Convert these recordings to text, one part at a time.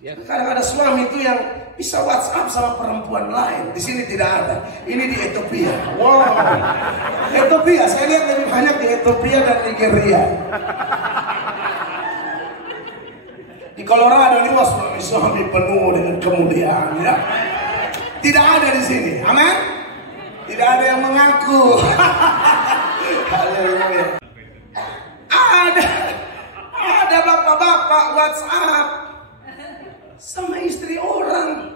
Kadang ada suami itu yang bisa WhatsApp sama perempuan lain. Di sini tidak ada. Ini di Ethiopia. Wow. Ethiopia, saya lihat lebih banyak di Ethiopia dan Nigeria. Di Colorado ini suami penuh dengan kemuliaan, ya. Tidak ada di sini. Amin. Tidak ada yang mengaku. Haleluya. Ada bapak-bapak WhatsApp sama istri orang.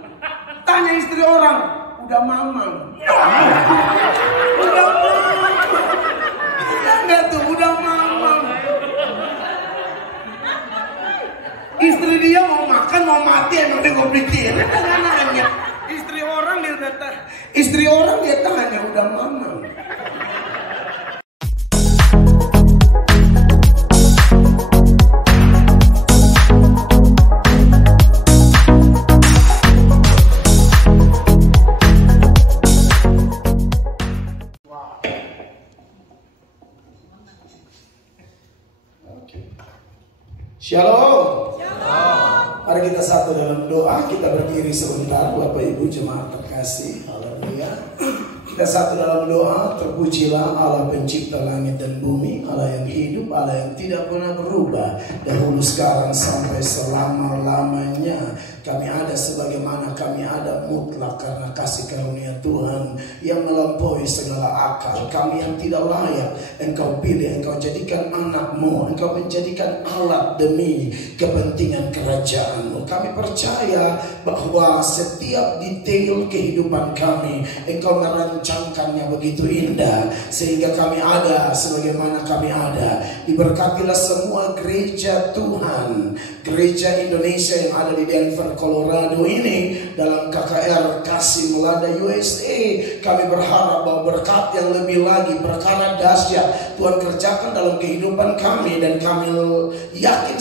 Tanya istri orang, udah mamang. Udah mamang. Enggak tuh, udah mamang. Istri dia mau makan, mau mati, emang dia mau pikir. Dia nanya. Istri orang dia tanya, udah mamang. Shalom. Mari kita satu dalam doa. Kita berdiri sebentar, Bapak Ibu jemaat terkasih. Haleluya. Kita satu dalam doa. Terpujilah Allah pencipta langit dan bumi, Allah yang hidup, Allah yang tidak pernah berubah, dahulu sekarang sampai selama-lamanya. Kami ada sebagaimana kami ada mutlak karena kasih karunia Tuhan yang melampaui segala akal. Kami yang tidak layak Engkau pilih, Engkau jadikan anak-Mu, Engkau menjadikan alat demi kepentingan kerajaan-Mu. Kami percaya bahwa setiap detail kehidupan kami Engkau merancangkannya begitu indah sehingga kami ada sebagaimana kami ada. Diberkatilah semua gereja Tuhan, gereja Indonesia yang ada di Denver, Colorado ini dalam KKR Kasih Melanda USA. Kami berharap bahwa berkat yang lebih lagi, perkara dahsyat Tuhan kerjakan dalam kehidupan kami, dan kami yakin,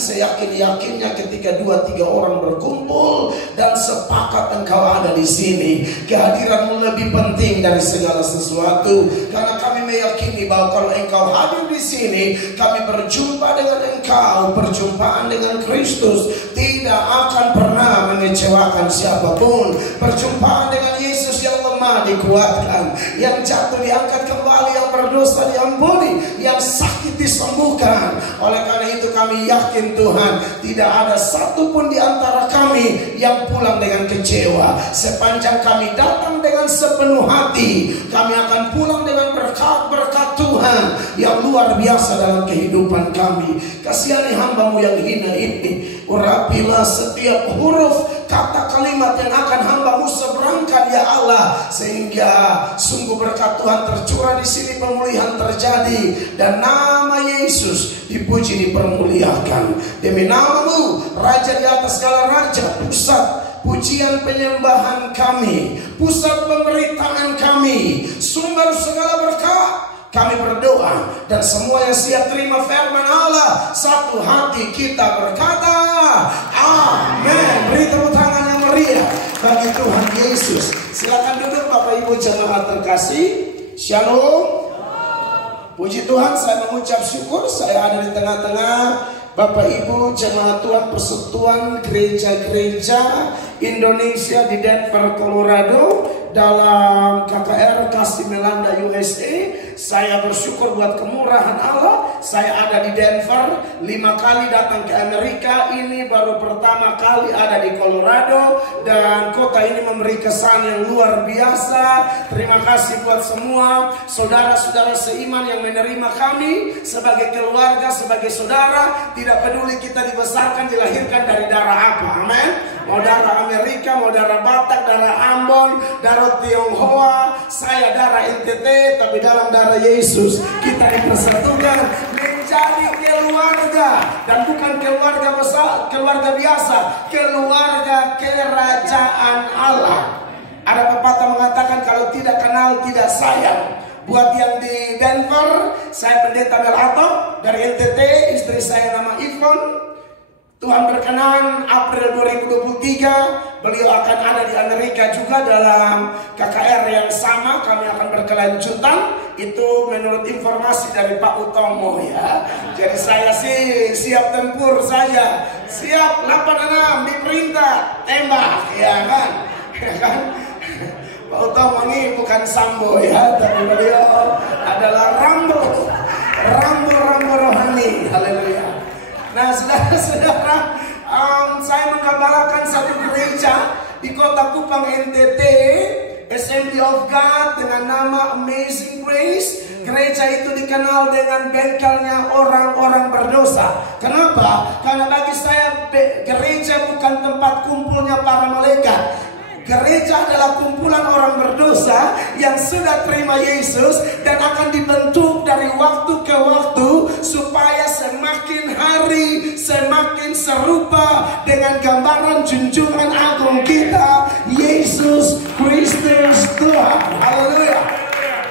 yakinnya ketika 2-3 orang berkumpul dan sepakat Engkau ada di sini, kehadiran-Mu lebih penting dari segala sesuatu, karena kami meyakini bahwa kalau Engkau hadir di sini, kami berjumpa dengan Engkau, perjumpaan dengan Kristus tidak akan pernah mengecewakan siapapun. Perjumpaan dengan Yesus yang lemah dikuatkan, yang jatuh diangkat kembali, yang berdosa diampuni, yang sakit disembuhkan. Oleh karena itu kami yakin Tuhan, tidak ada satupun di antara kami yang pulang dengan kecewa. Sepanjang kami datang dengan sepenuh hati, kami akan pulang dengan berkat-berkat Tuhan yang luar biasa dalam kehidupan kami. Kasihani hamba-Mu yang hina ini, urapilah setiap huruf kata kalimat yang akan hamba-Mu seberangkan ya Allah, sehingga sungguh berkat Tuhan tercurah di sini, pemulihan terjadi, dan nama Yesus dipuji, dipermuliakan. Demi nama-Mu, Raja di atas segala raja, pusat pujian penyembahan kami, pusat pemberitaan kami, sumber segala berkat. Kami berdoa, dan semua yang siap terima firman Allah, satu hati kita berkata amin. Beri tepuk tangan yang meriah bagi Tuhan Yesus. Silakan duduk Bapak Ibu jemaat terkasih. Shalom. Puji Tuhan, saya mengucap syukur saya ada di tengah-tengah Bapak Ibu jemaat Tuhan persekutuan gereja-gereja Indonesia di Denver, Colorado dalam KKR Kasih Melanda USA. Saya bersyukur buat kemurahan Allah. Saya ada di Denver, 5 kali datang ke Amerika. Ini baru pertama kali ada di Colorado, dan kota ini memberi kesan yang luar biasa. Terima kasih buat semua saudara-saudara seiman yang menerima kami sebagai keluarga, sebagai saudara. Tidak peduli kita dibesarkan, dilahirkan dari darah apa, amin. Mau darah Amerika, mau darah Batak, darah Ambon, darah Tionghoa, saya darah NTT, tapi dalam darah Yesus kita dipersatukan menjadi keluarga, dan bukan keluarga besar, keluarga biasa, keluarga kerajaan Allah. Ada pepatah mengatakan kalau tidak kenal tidak sayang. Buat yang di Denver, saya pendeta Melato dari NTT, istri saya nama Ivon. Tuhan berkenan April 2023 beliau akan ada di Amerika juga dalam KKR yang sama. Kami akan berkelanjutan. Itu menurut informasi dari Pak Utomo ya. Jadi saya sih siap tempur saja. Siap 86 diperintah tembak, ya kan? Ya kan? Pak Utomongi bukan Sambo ya, tapi beliau adalah Rambo rohani. Haleluya. Nah, saudara-saudara, saya menggambarkan satu gereja di kota Kupang NTT, Assembly of God dengan nama Amazing Grace. Gereja itu dikenal dengan bengkelnya orang-orang berdosa. Kenapa? Karena bagi saya gereja bukan tempat kumpulnya para malaikat. Gereja adalah kumpulan orang berdosa yang sudah terima Yesus dan akan dibentuk dari waktu ke waktu supaya semakin hari semakin serupa dengan gambaran junjungan agung kita, Yesus Kristus Tuhan. Haleluya.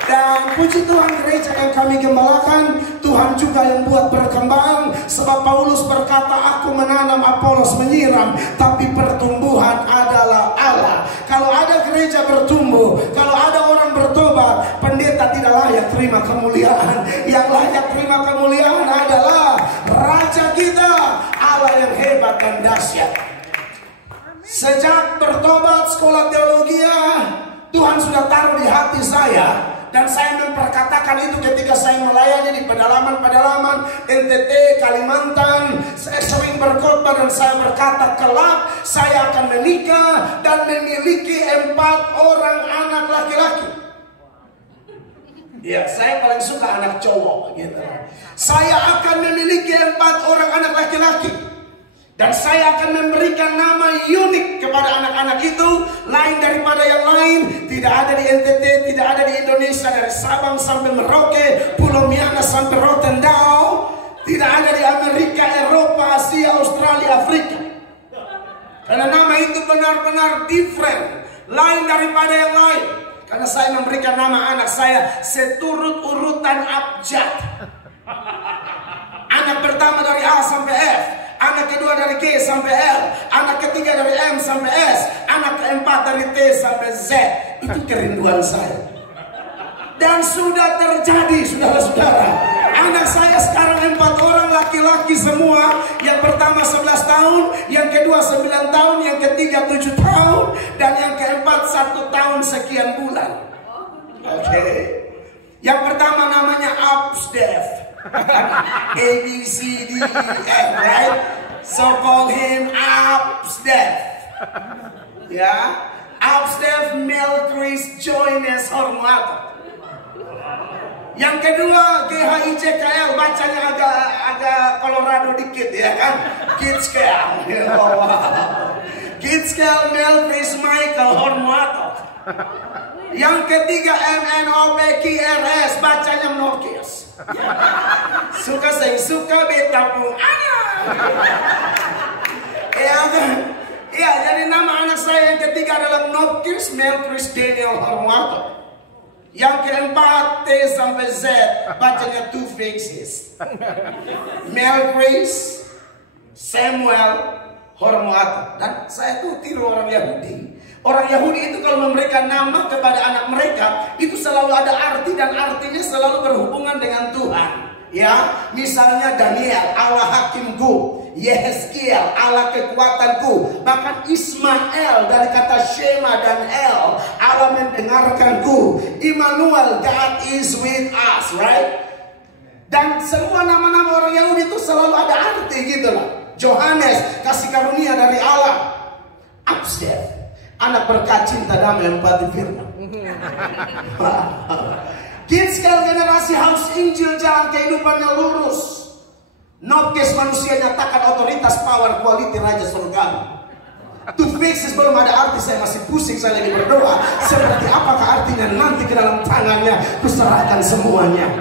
Dan puji Tuhan, gereja yang kami gembalakan, Tuhan juga yang buat berkembang. Sebab Paulus berkata, aku menanam, Apolos menyiram, tapi pertumbuhan adalah Allah. Kalau ada gereja bertumbuh, kalau ada orang bertobat, pendeta tidak layak terima kemuliaan. Yang layak terima kemuliaan adalah Raja kita, Allah yang hebat dan dahsyat. Sejak bertobat sekolah teologi, Tuhan sudah taruh di hati saya. Dan saya memperkatakan itu ketika saya melayani di pedalaman-pedalaman NTT, Kalimantan. Saya sering berkhotbah dan saya berkata, kelak saya akan menikah dan memiliki 4 orang anak laki-laki. Ya, saya paling suka anak cowok gitu. Saya akan memiliki 4 orang anak laki-laki. Dan saya akan memberikan nama unik kepada anak-anak itu, lain daripada yang lain. Tidak ada di NTT, tidak ada di Indonesia, dari Sabang sampai Merauke, Pulau Miangas sampai Rotendao. Tidak ada di Amerika, Eropa, Asia, Australia, Afrika. Karena nama itu benar-benar different, lain daripada yang lain. Karena saya memberikan nama anak saya seturut urutan abjad. Anak pertama dari A sampai F, anak kedua dari G sampai L, anak ketiga dari M sampai S, anak keempat dari T sampai Z. Itu kerinduan saya. Dan sudah terjadi, saudara-saudara. Anak saya sekarang 4 orang laki-laki semua. Yang pertama 11 tahun, yang kedua 9 tahun, yang ketiga 7 tahun, dan yang keempat 1 tahun sekian bulan. Oke. Yang pertama namanya Absdev. A, B, C, D, E, F, right? So call him Absdev. Ya, Absdev Melchris Joines Hormato. Yang kedua GHIJKL, bacanya agak Colorado dikit ya kan? Gitzkel. Gitzkel Melchris Michael Hormato. Yang ketiga MNOPQRS, bacanya Nokis. Suka saya suka, beta pun ya, jadi nama anak saya yang ketiga adalah Nokis Melchris Daniel Hormato. Yang keempat T sampai Z, bacanya Two Faces. Melchris Samuel Hormato. Dan saya tuh tiru orang Yahudi. Orang Yahudi itu kalau memberikan nama kepada anak mereka, itu selalu ada arti dan artinya selalu berhubungan dengan Tuhan. Ya, misalnya Daniel, Allah hakimku. Yehezkiel, Allah kekuatanku. Bahkan Ismael dari kata Shema dan El, Allah mendengarkanku. Immanuel, God is with us, right? Dan semua nama-nama orang Yahudi itu selalu ada arti gitu loh. Johannes, kasih karunia dari Allah. Absdev, anak berkat, cinta, damai, empati, firman. Gitzkel, generasi haus Injil, jalan kehidupannya lurus. Nokes, manusia nyatakan otoritas, power, quality, raja surga. Two Faces belum ada arti, saya masih pusing, saya lagi berdoa. Seperti apakah artinya nanti ke dalam tangannya, kuserahkan semuanya.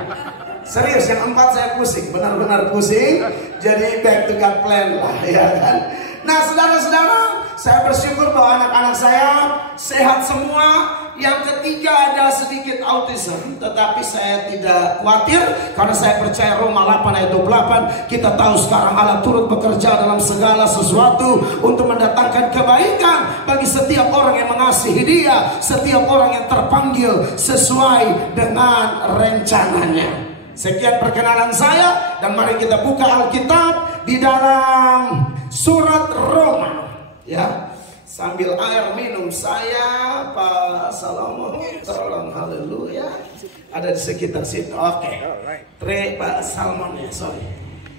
Serius, yang 4 saya pusing, benar-benar pusing. Jadi back to God plan lah, ya kan. Nah, saudara-saudara, saya bersyukur bahwa anak-anak saya sehat semua. Yang ketiga ada sedikit autism, tetapi saya tidak khawatir karena saya percaya Roma 8 ayat 28. Kita tahu sekarang Allah turut bekerja dalam segala sesuatu untuk mendatangkan kebaikan bagi setiap orang yang mengasihi Dia, setiap orang yang terpanggil sesuai dengan rencananya. Sekian perkenalan saya, dan mari kita buka Alkitab di dalam surat Roma, ya. Sambil air minum saya, Pak Salomo, tolong, haleluya. Ada di sekitar situ. Oke. Pak Salmon ya, sorry.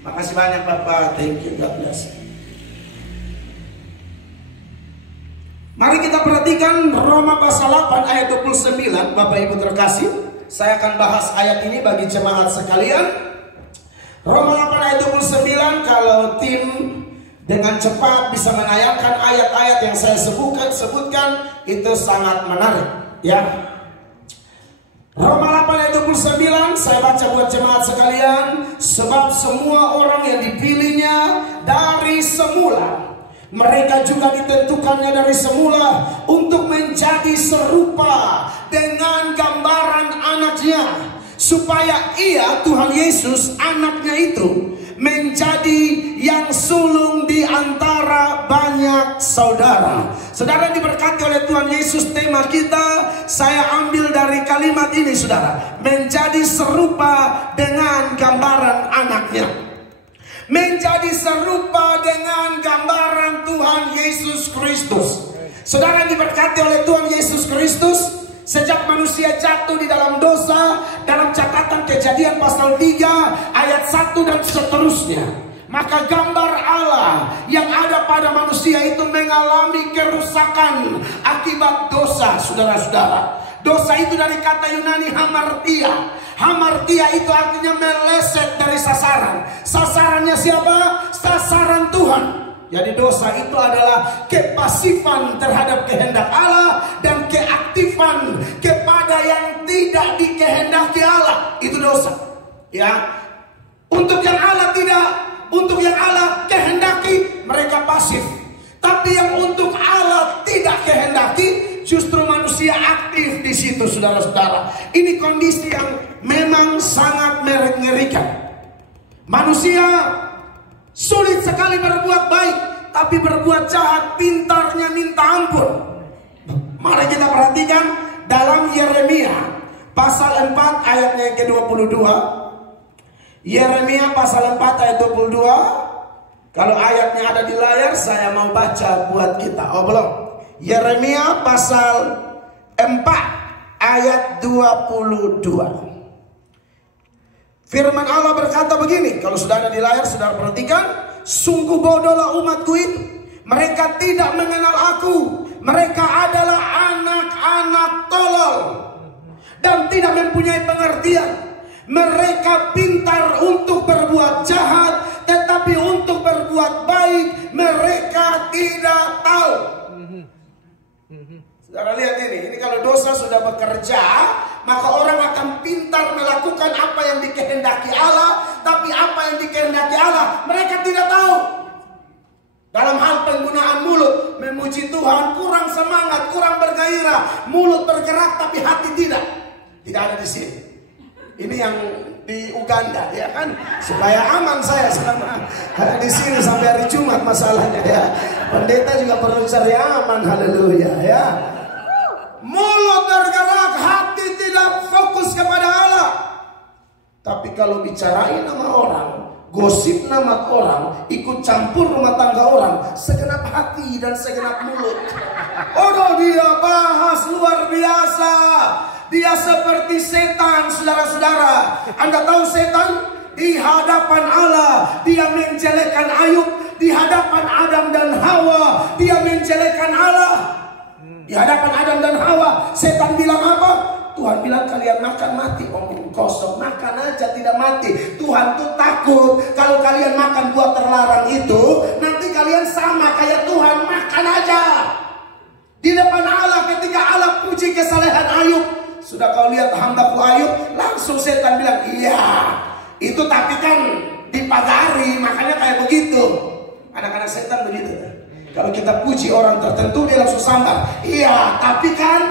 Makasih banyak Bapak, thank you, God bless. Mari kita perhatikan Roma pasal 8 ayat 29, Bapak Ibu terkasih. Saya akan bahas ayat ini bagi jemaat sekalian. Roma 8 ayat 29, kalau tim dengan cepat bisa menayangkan ayat-ayat yang saya sebutkan, itu sangat menarik, ya. Roma 8 ayat 29, saya baca buat jemaat sekalian. Sebab semua orang yang dipilihnya dari semula, mereka juga ditentukannya dari semula untuk menjadi serupa dengan gambaran anaknya, supaya ia, Tuhan Yesus, anaknya itu, menjadi yang sulung di antara banyak saudara. Saudara diberkati oleh Tuhan Yesus, tema kita saya ambil dari kalimat ini, saudara. Menjadi serupa dengan gambaran anaknya. Menjadi serupa dengan gambaran Tuhan Yesus Kristus. Saudara diberkati oleh Tuhan Yesus Kristus. Sejak manusia jatuh di dalam dosa, dalam catatan Kejadian pasal 3 ayat 1 dan seterusnya, maka gambar Allah yang ada pada manusia itu mengalami kerusakan akibat dosa, saudara-saudara. Dosa itu dari kata Yunani hamartia. Hamartia itu artinya meleset dari sasaran. Sasarannya siapa? Sasaran Tuhan. Jadi dosa itu adalah kepasifan terhadap kehendak Allah dan keaktifan kepada yang tidak dikehendaki Allah. Itu dosa. Ya. Untuk yang Allah kehendaki, mereka pasif. Tapi yang untuk Allah tidak kehendaki, justru manusia aktif di situ, saudara-saudara. Ini kondisi yang memang sangat mengerikan. Manusia sulit sekali berbuat baik, tapi berbuat jahat pintarnya minta ampun. Mari kita perhatikan dalam Yeremia pasal 4 ayatnya yang ke-22. Yeremia pasal 4 ayat 22. Kalau ayatnya ada di layar, saya mau baca buat kita. Oh belum. Yeremia pasal 4 ayat 22. Firman Allah berkata begini. Kalau sudah ada di layar, saudara perhatikan. Sungguh bodohlah umatku itu. Mereka tidak mengenal aku. Mereka adalah anak-anak tolol dan tidak mempunyai pengertian. Mereka pintar untuk berbuat jahat, tetapi untuk berbuat baik mereka tidak tahu. Saudara lihat ini kalau dosa sudah bekerja, maka orang akan pintar melakukan apa yang dikehendaki Allah, tapi apa yang dikehendaki Allah mereka tidak tahu. Dalam hal penggunaan mulut, memuji Tuhan kurang semangat, kurang bergairah. Mulut bergerak tapi hati tidak. Tidak ada di sini. Ini yang di Uganda, ya kan? Supaya aman saya selama di sini sampai hari Jumat masalahnya, ya. Pendeta juga perlu cari aman, haleluya, ya. Mulut bergerak, hati tidak fokus kepada Allah. Tapi kalau bicarain nama orang, gosip nama orang, ikut campur rumah tangga orang, segenap hati dan segenap mulut. Oh, dia bahas luar biasa. Dia seperti setan, saudara-saudara. Anda tahu setan? Di hadapan Allah dia menjelekkan Ayub. Di hadapan Adam dan Hawa dia menjelekkan Allah. Di hadapan Adam dan Hawa, setan bilang apa? Tuhan bilang kalian makan mati. Omong kosong, makan aja tidak mati. Tuhan tuh takut kalau kalian makan buah terlarang itu, nanti kalian sama kayak Tuhan, makan aja. Di depan Allah ketika Allah puji kesalehan Ayub, sudah kau lihat hambaku Ayub, langsung setan bilang, iya, itu tapi kan dipagari, makanya kayak begitu. Anak-anak setan begitu. Kalau kita puji orang tertentu, dia langsung sambar. Iya, tapi kan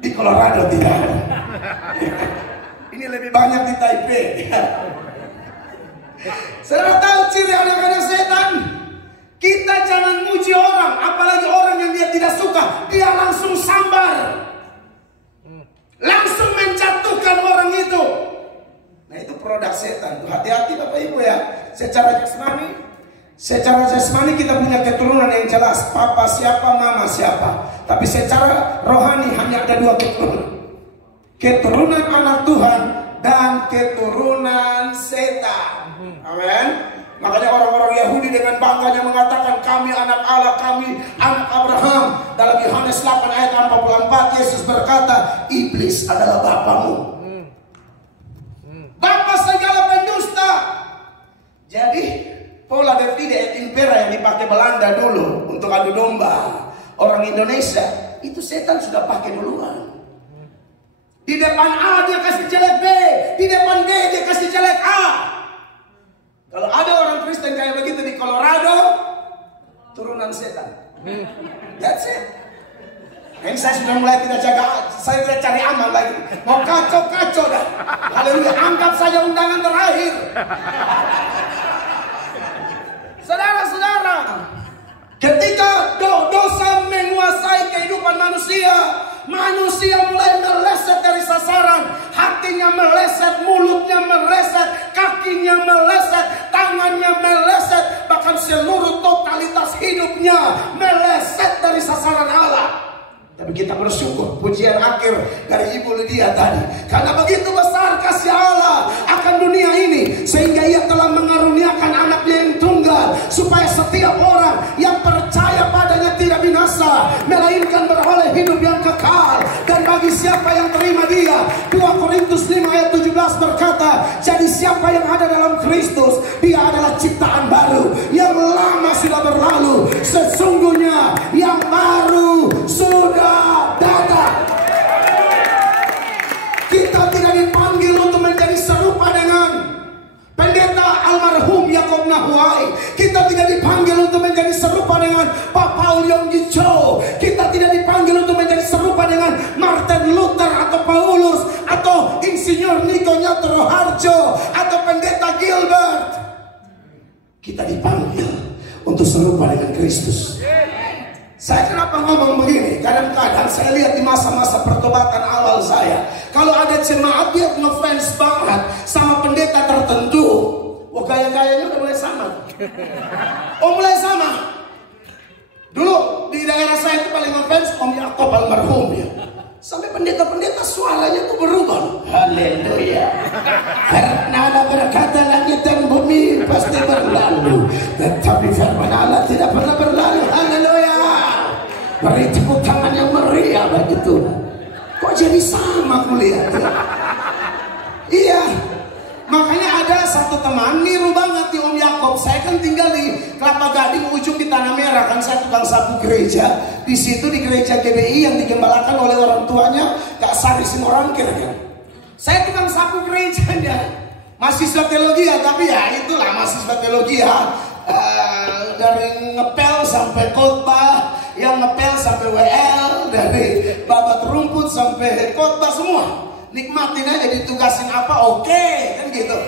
di Colorado tidak ada. Ini lebih banyak di Taipei. Saudara tahu ciri anak-anak setan? Kita jangan muji orang, apalagi orang yang dia tidak suka. Dia langsung sambar. Langsung menjatuhkan orang itu. Nah itu produk setan. Hati-hati Bapak Ibu ya. Secara jasmani Secara jasmani kita punya keturunan yang jelas, papa siapa, mama siapa. Tapi secara rohani hanya ada dua keturunan. Keturunan anak Tuhan dan keturunan setan. Amin. Makanya orang-orang Yahudi dengan bangganya mengatakan kami anak Allah, kami anak Abraham. Dalam Yohanes 8 ayat 44 Yesus berkata, iblis adalah bapamu, bapa segala pendusta. Jadi pola de fide et impera yang dipakai Belanda dulu untuk adu domba orang Indonesia, itu setan sudah pakai duluan. Di depan A dia kasih jelek B, di depan B dia kasih jelek A. Kalau ada orang Kristen kayak begitu di Colorado, turunan setan. That's it. Ini saya sudah mulai tidak jaga, saya sudah cari aman lagi. Mau kacau-kacau dah. Haleluya, anggap saja undangan terakhir. Saudara-saudara, ketika dosa menguasai kehidupan manusia, manusia mulai meleset dari sasaran. Hatinya meleset, mulutnya meleset, kakinya meleset, tangannya meleset, bahkan seluruh totalitas hidupnya meleset dari sasaran Allah. Tapi kita bersyukur, pujian akhir dari Ibu Lydia tadi, karena begitu besar kasih Allah akan dunia ini, sehingga Ia telah mengaruniakan anaknya yang tunggal, supaya setiap orang yang percaya padanya tidak binasa, melainkan beroleh hidup yang kekal. Dan bagi siapa yang terima Dia, 2 Korintus 5 ayat 17 berkata, jadi siapa yang ada dalam Kristus, dia adalah ciptaan baru, yang lama sudah berlalu, sesungguhnya yang baru sudah datang. Kita tidak dipanggil untuk menjadi serupa dengan pendeta almarhum Yakob Nahuai. Kita tidak dipanggil untuk menjadi serupa dengan Pak Paul Yong Ji Cho. Kita tidak dipanggil untuk menjadi serupa dengan Martin Luther atau Paulus atau Insinyur Niko Nyatro Harjo atau pendeta Gilbert. Kita dipanggil untuk serupa dengan Kristus. Saya kenapa ngomong begini? Kadang-kadang saya lihat di masa-masa pertobatan awal saya, kalau ada jemaat dia ngefans banget sama pendeta tertentu, wah gaya-gayanya udah mulai sama. Oh mulai sama. Dulu di daerah saya itu paling ngefans Om Yakob almarhum ya. Sampai pendeta-pendeta suaranya tuh berubah. Haleluya. Karena Allah berkata langit dan bumi pasti berlalu, tetapi firman Allah tidak pernah berlalu. Haleluya. Beri tepuk tangan yang meriah begitu. Kok jadi sama kulihat? Iya. Makanya ada satu teman niru banget di Om Yakob. Saya kan tinggal di Kelapa Gading, ujung di Tanah Merah, kan saya tukang sapu gereja. Di situ di gereja GBI yang digembalakan oleh orang tuanya Kak Sari Simorangkir kan. Saya tukang sapu gerejanya. Mahasiswa teologi ya, tapi ya itulah mahasiswa teologi ya. Dari ngepel sampai khotbah, yang ngepel sampai WL, dari babat rumput sampai khotbah semua. Nikmatin aja, ditugasin apa oke, kan gitu.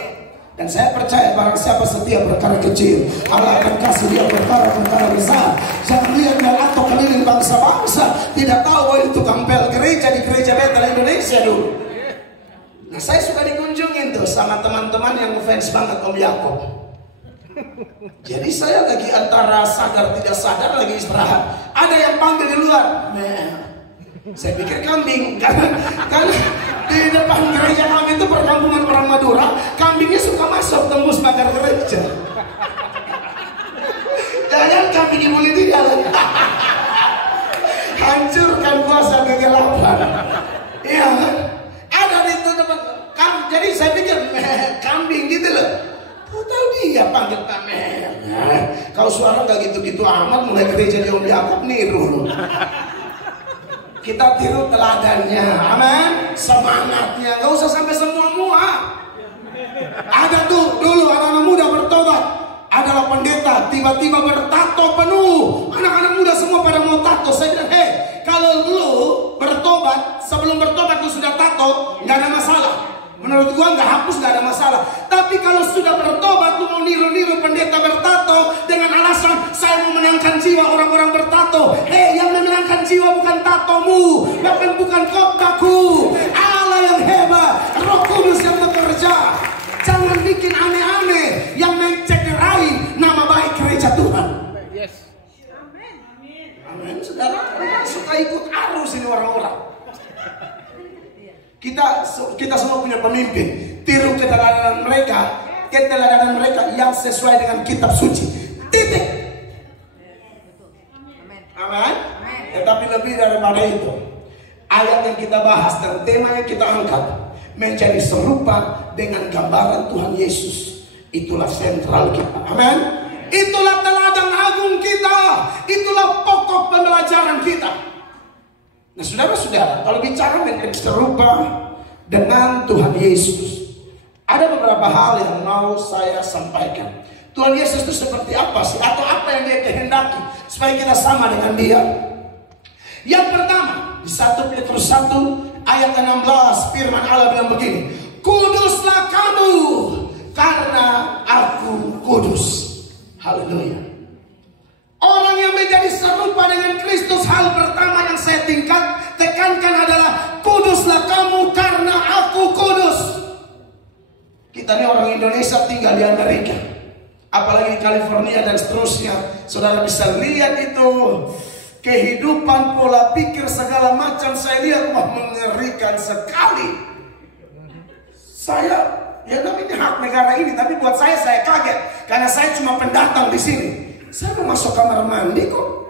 Dan saya percaya barang siapa setia perkara kecil, Allah akan kasih dia perkara-perkara besar. Jangan lihat atau keliling bangsa-bangsa, tidak tahu bahwa itu kampel gereja di gereja Betel Indonesia dulu. Nah saya suka dikunjungin tuh sama teman-teman yang fans banget Om Yakob. Jadi saya lagi antara sadar tidak sadar lagi istirahat, ada yang panggil di luar. Saya pikir kambing, karena di depan gereja kami itu perkampungan orang Madura, kambingnya suka masuk tembus pagar gereja. Jangan kambing Ibu Lydia lagi. Hancurkan kuasa kegelapan. Iya kan? Ada di itu depan. Jadi saya pikir kambing gitu loh. Tahu dia panggil pamer. Kalau suara nggak gitu-gitu amat, mulai gereja di Om Yakob niru. Kita tiru teladannya, amin. Semangatnya, nggak usah sampai semua-mua. Ada tuh dulu anak-anak muda bertobat, adalah pendeta tiba-tiba bertato penuh. Anak-anak muda semua pada mau tato. Saya bilang, kalau lu bertobat, sebelum bertobat lu sudah tato, nggak ada masalah. Menurut gua nggak hapus, nggak ada masalah. Tapi kalau sudah bertobat, lu mau niru-niru pendeta bertato dengan alasan saya mau menenangkan jiwa orang-orang bertato. Yang menenangkan jiwa bukan tatomu, bahkan bukan khotbahku. Allah yang hebat, Roh Kudus yang bekerja. Jangan bikin aneh-aneh yang mencederai nama baik gereja ikut arus ini orang-orang. Kita semua punya pemimpin. Tiru keteladanan mereka yang sesuai dengan kitab suci. Titik. Amin. Tetapi lebih daripada itu, ayat yang kita bahas dan tema yang kita angkat menjadi serupa dengan gambaran Tuhan Yesus. Itulah sentral kita. Amin. Itulah teladan agung kita. Itulah pokok pembelajaran kita. Nah, saudara-saudara, kalau bicara menjadi serupa dengan Tuhan Yesus, ada beberapa hal yang mau saya sampaikan. Tuhan Yesus itu seperti apa sih? Atau apa yang dia kehendaki supaya kita sama dengan dia? Yang pertama, di 1 Petrus 1 ayat 16, firman Allah bilang begini, kuduslah kamu karena aku kudus. Haleluya. Orang yang menjadi serupa dengan Kristus, hal pertama yang saya tekankan adalah kuduslah kamu karena aku kudus. Kita ini orang Indonesia tinggal di Amerika, apalagi di California dan seterusnya. Saudara bisa lihat itu kehidupan, pola pikir segala macam. Saya lihat mengerikan sekali. Ya namanya hak negara ini, tapi buat saya kaget karena saya cuma pendatang di sini. Saya mau masuk kamar mandi kok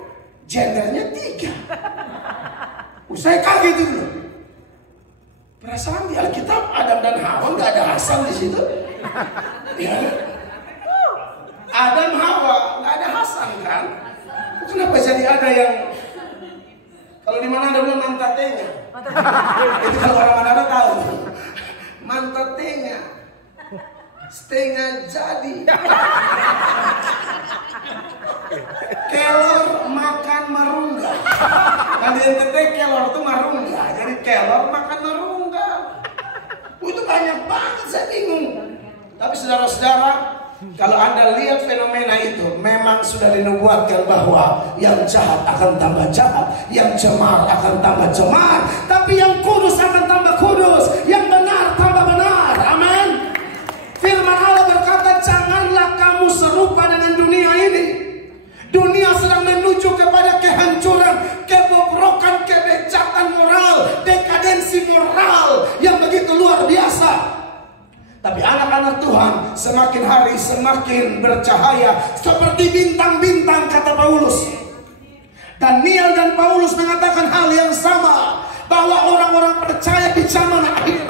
gendernya 3. Saya kaget dulu. Perasaan di Alkitab Adam dan Hawa nggak ada Hasan di situ. Ya. Adam Hawa nggak ada Hasan kan? Kenapa jadi ada yang kalau di mana ada bilang mantatenya? Itu kalau orang mana tahu. Mantatenya setengah jadi. Kelor makan marungga. Kan di NTT kelor itu marungga. Jadi kelor makan marungga. Itu banyak banget, saya bingung. Tapi saudara-saudara, kalau Anda lihat fenomena itu, memang sudah dinubuatkan bahwa yang jahat akan tambah jahat, yang cemar akan tambah cemar, tapi yang kudus akan tambah kudus, yang benar tambah benar. Amin. Firman Allah berkata, janganlah kamu serupa dengan dunia ini. Dunia sedang menuju kepada kehancuran, kebobrokan, kebejatan moral, dekadensi moral yang begitu luar biasa. Tapi anak-anak Tuhan semakin hari semakin bercahaya seperti bintang-bintang, kata Paulus. Daniel dan Paulus mengatakan hal yang sama, bahwa orang-orang percaya di zaman akhir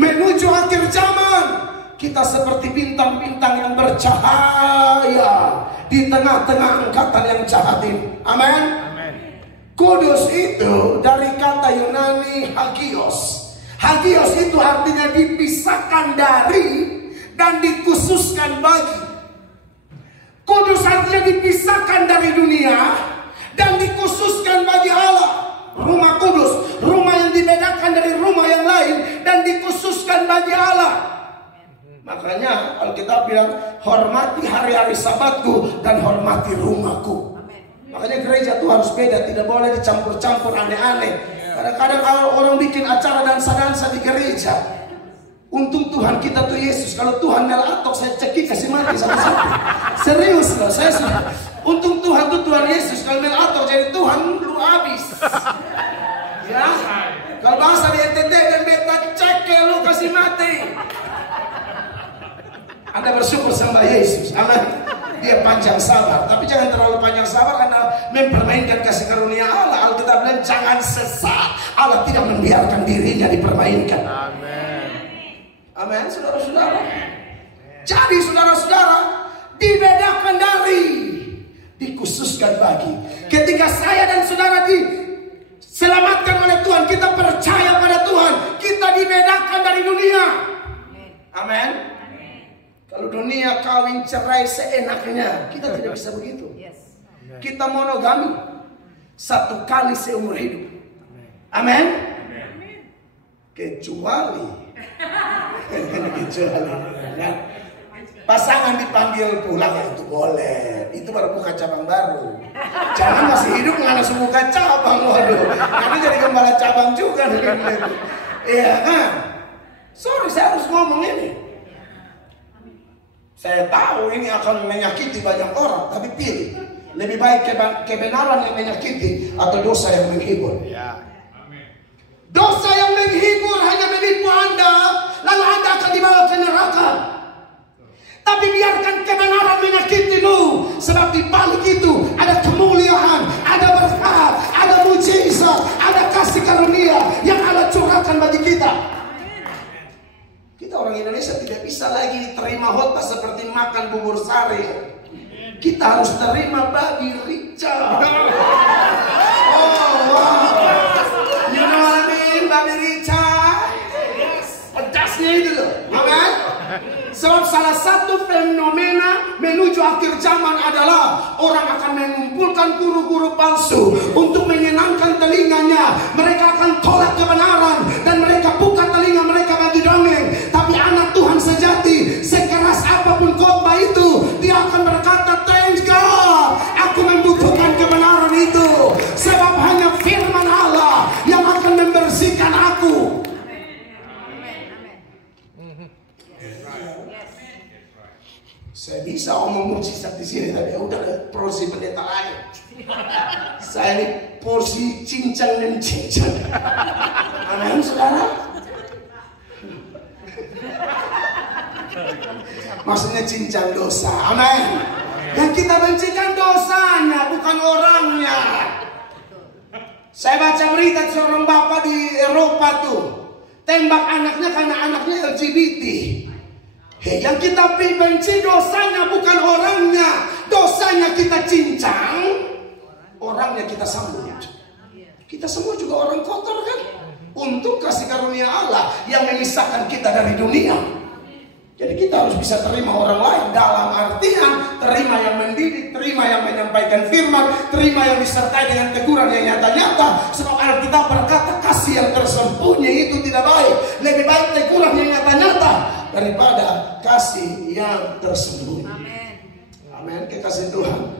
menuju akhir zaman. Kita seperti bintang-bintang yang bercahaya di tengah-tengah angkatan yang jahat ini. Amin. Kudus itu dari kata Yunani hagios. Hagios itu artinya dipisahkan dari dan dikhususkan bagi. Kudus artinya dipisahkan dari dunia dan dikhususkan bagi Allah. Rumah kudus, rumah yang dibedakan dari rumah yang lain dan dikhususkan bagi Allah. Makanya Alkitab bilang, hormati hari-hari Sabatku dan hormati rumahku. Makanya gereja itu harus beda, tidak boleh dicampur-campur aneh-aneh. Kadang-kadang orang bikin acara dansa-dansa di gereja. Untung Tuhan kita tuh Yesus. Kalau Tuhan melatok, saya cekik kasih mati sama-sama. Serius loh, untung Tuhan tuh Tuhan Yesus. Kalau melatok jadi Tuhan, lu habis. Ya, kalau bahasa di NTT dan beta cekik lu kasih mati. Anda bersyukur sama Yesus. Amin. Dia panjang sabar, tapi jangan terlalu panjang sabar karena mempermainkan kasih karunia Allah. Alkitab bilang jangan sesat. Allah tidak membiarkan dirinya dipermainkan. Amin. Amin, saudara-saudara. Jadi saudara-saudara, dibedakan dari, dikhususkan bagi. Ketika saya dan saudara diselamatkan oleh Tuhan, kita percaya pada Tuhan, kita dibedakan dari dunia. Amin. Kalau dunia kawin cerai seenaknya, kita tidak bisa begitu. Kita monogami, 1 kali seumur hidup. Amin. Kecuali pasangan dipanggil pulang, ya itu boleh. Itu baru buka cabang baru. Jangan masih hidup nggak langsung buka cabang, waduh. Nanti jadi gembala cabang juga. Iya kan? Sorry, saya harus ngomong ini. Saya tahu ini akan menyakiti banyak orang, tapi pilih. Lebih baik kebenaran yang menyakiti atau dosa yang menghibur. Dosa yang menghibur hanya menipu Anda, lalu Anda akan dibawa ke neraka. Tapi biarkan kebenaran menyakitimu, sebab di balik itu ada kemuliaan, ada berkat, ada mujizat, ada kasih karunia yang Allah curahkan bagi kita. Kita orang Indonesia tidak bisa lagi terima khotbah seperti makan bubur sari. Kita harus terima babi rica. Oh wow, you know what I mean, babi rica. Pedasnya itu loh, amen. Sebab salah satu fenomena menuju akhir zaman adalah orang akan mengumpulkan guru-guru palsu untuk menyenangkan telinganya. Mereka akan tolak kebenaran dan mereka buka telinga mereka bagi dongeng. Tapi anak Tuhan sejati, sekeras apapun khotbah itu, dia akan berkata, thanks God, aku membutuhkan kebenaran itu. Sebab hanya firman Allah yang akan membersihkan aku. Saya bisa omong mujizat di sini, tapi udah ada porsi pendeta lain. Saya ini porsi cincang dan cincang. Amin, saudara. Maksudnya cincang dosa. Amin. Yang kita bencikan dosanya, bukan orangnya. Saya baca berita seorang bapak di Eropa tuh tembak anaknya karena anaknya LGBT. Yang kita benci dosanya bukan orangnya. Dosanya kita cincang, orangnya kita sambut. Kita semua juga orang kotor kan. Untuk kasih karunia Allah yang memisahkan kita dari dunia. Jadi kita harus bisa terima orang lain dalam artian terima yang mendidik, terima yang menyampaikan firman, terima yang disertai dengan teguran yang nyata-nyata. Sebab Alkitab berkata kasih yang tersembunyi itu tidak baik. Lebih baik teguran yang nyata-nyata daripada kasih yang tersembunyi. Amin. Kekasih Tuhan,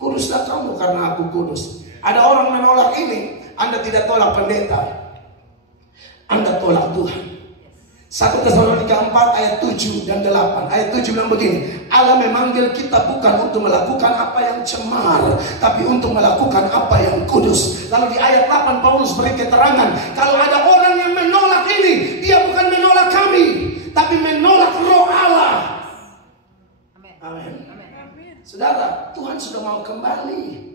kuduslah kamu karena aku kudus. Ada orang menolak ini. Anda tidak tolak pendeta, Anda tolak Tuhan. 1 Tesalonika 4 ayat 7 dan 8. Ayat 7 bilang begini, Allah memanggil kita bukan untuk melakukan apa yang cemar, tapi untuk melakukan apa yang kudus. Lalu di ayat 8 Paulus beri keterangan, kalau ada orang yang menolak ini, dia bukan menolak kami, tapi menolak roh Allah. Amin. Saudara, Tuhan sudah mau kembali.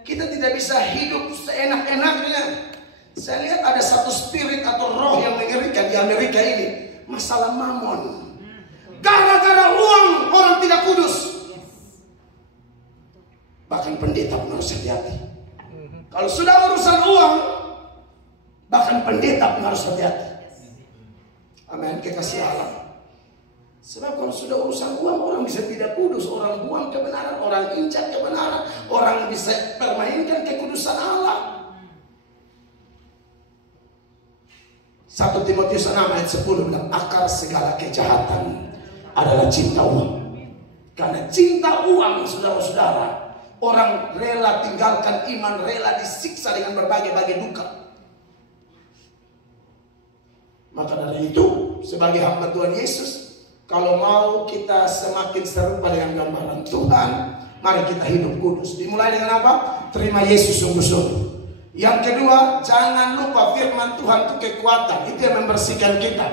Kita tidak bisa hidup seenak-enaknya. Saya lihat ada satu spirit atau roh yang mengerikan di Amerika ini. Masalah mamon. Gara-gara uang orang tidak kudus. Bahkan pendeta pun harus hati-hati. Kalau sudah urusan uang, bahkan pendeta pun harus hati-hati. Amin, kekasih Allah. Sebab kalau sudah urusan uang, orang bisa tidak kudus. Orang buang kebenaran, orang injak kebenaran, orang bisa permainkan kekudusan Allah. 1 Timotius 6 ayat 10 bilang, akar segala kejahatan adalah cinta uang. Karena cinta uang, saudara-saudara, orang rela tinggalkan iman, rela disiksa dengan berbagai-bagai duka. Maka dari itu, sebagai hamba Tuhan Yesus, kalau mau kita semakin serupa dengan gambaran Tuhan, mari kita hidup kudus. Dimulai dengan apa? Terima Yesus sungguh-sungguh. Yang kedua, jangan lupa firman Tuhan itu kekuatan. Itu yang membersihkan kita.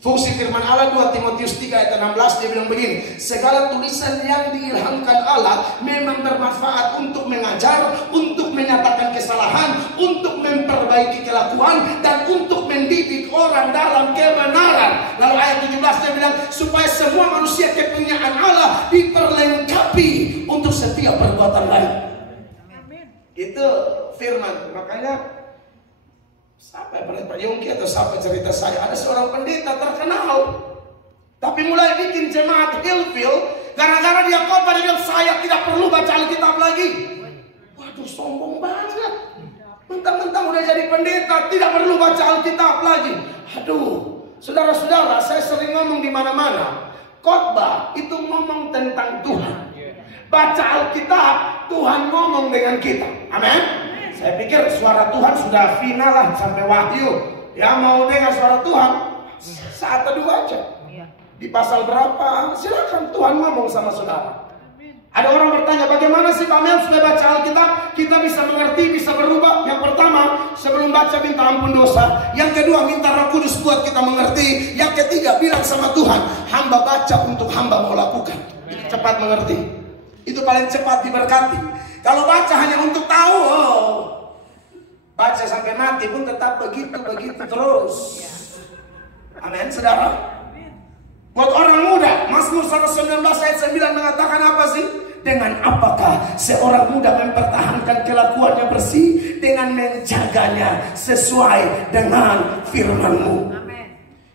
Fungsi firman Allah 2 Timotius 3 ayat 16 dia bilang begini, segala tulisan yang diilhamkan Allah memang bermanfaat untuk mengajar, untuk menyatakan kesalahan, untuk memperbaiki kelakuan, dan untuk mendidik orang dalam kebenaran. Lalu ayat 17 dia bilang, supaya semua manusia kepunyaan Allah diperlengkapi untuk setiap perbuatan baik. Itu firman. Makanya siapa Pak Yongki atau siapa cerita saya, ada seorang pendeta terkenal tapi mulai bikin jemaat Hillville gara-gara dia khotbah dia bilang saya tidak perlu baca Alkitab lagi. Waduh, sombong banget. Mentang-mentang udah jadi pendeta tidak perlu baca Alkitab lagi. Aduh, saudara-saudara, saya sering ngomong di mana-mana, khotbah itu ngomong tentang Tuhan. Baca Alkitab, Tuhan ngomong dengan kita. Amin. Saya pikir suara Tuhan sudah final lah sampai Wahyu. Ya, mau dengar suara Tuhan, saat teduh aja. Di pasal berapa, silakan Tuhan ngomong sama saudara. Ada orang bertanya, bagaimana sih Pak Mel supaya baca Alkitab kita bisa mengerti, bisa berubah? Yang pertama, sebelum baca minta ampun dosa. Yang kedua, minta Roh Kudus buat kita mengerti. Yang ketiga, bilang sama Tuhan, hamba baca untuk hamba mau lakukan. Itu cepat mengerti. Itu paling cepat diberkati. Kalau baca hanya untuk tahu, baca sampai mati pun tetap begitu terus. Amin, saudara. Buat orang muda, Mazmur 119 ayat 9 mengatakan apa sih? Dengan apakah seorang muda mempertahankan kelakuannya bersih? Dengan menjaganya sesuai dengan firman-Mu.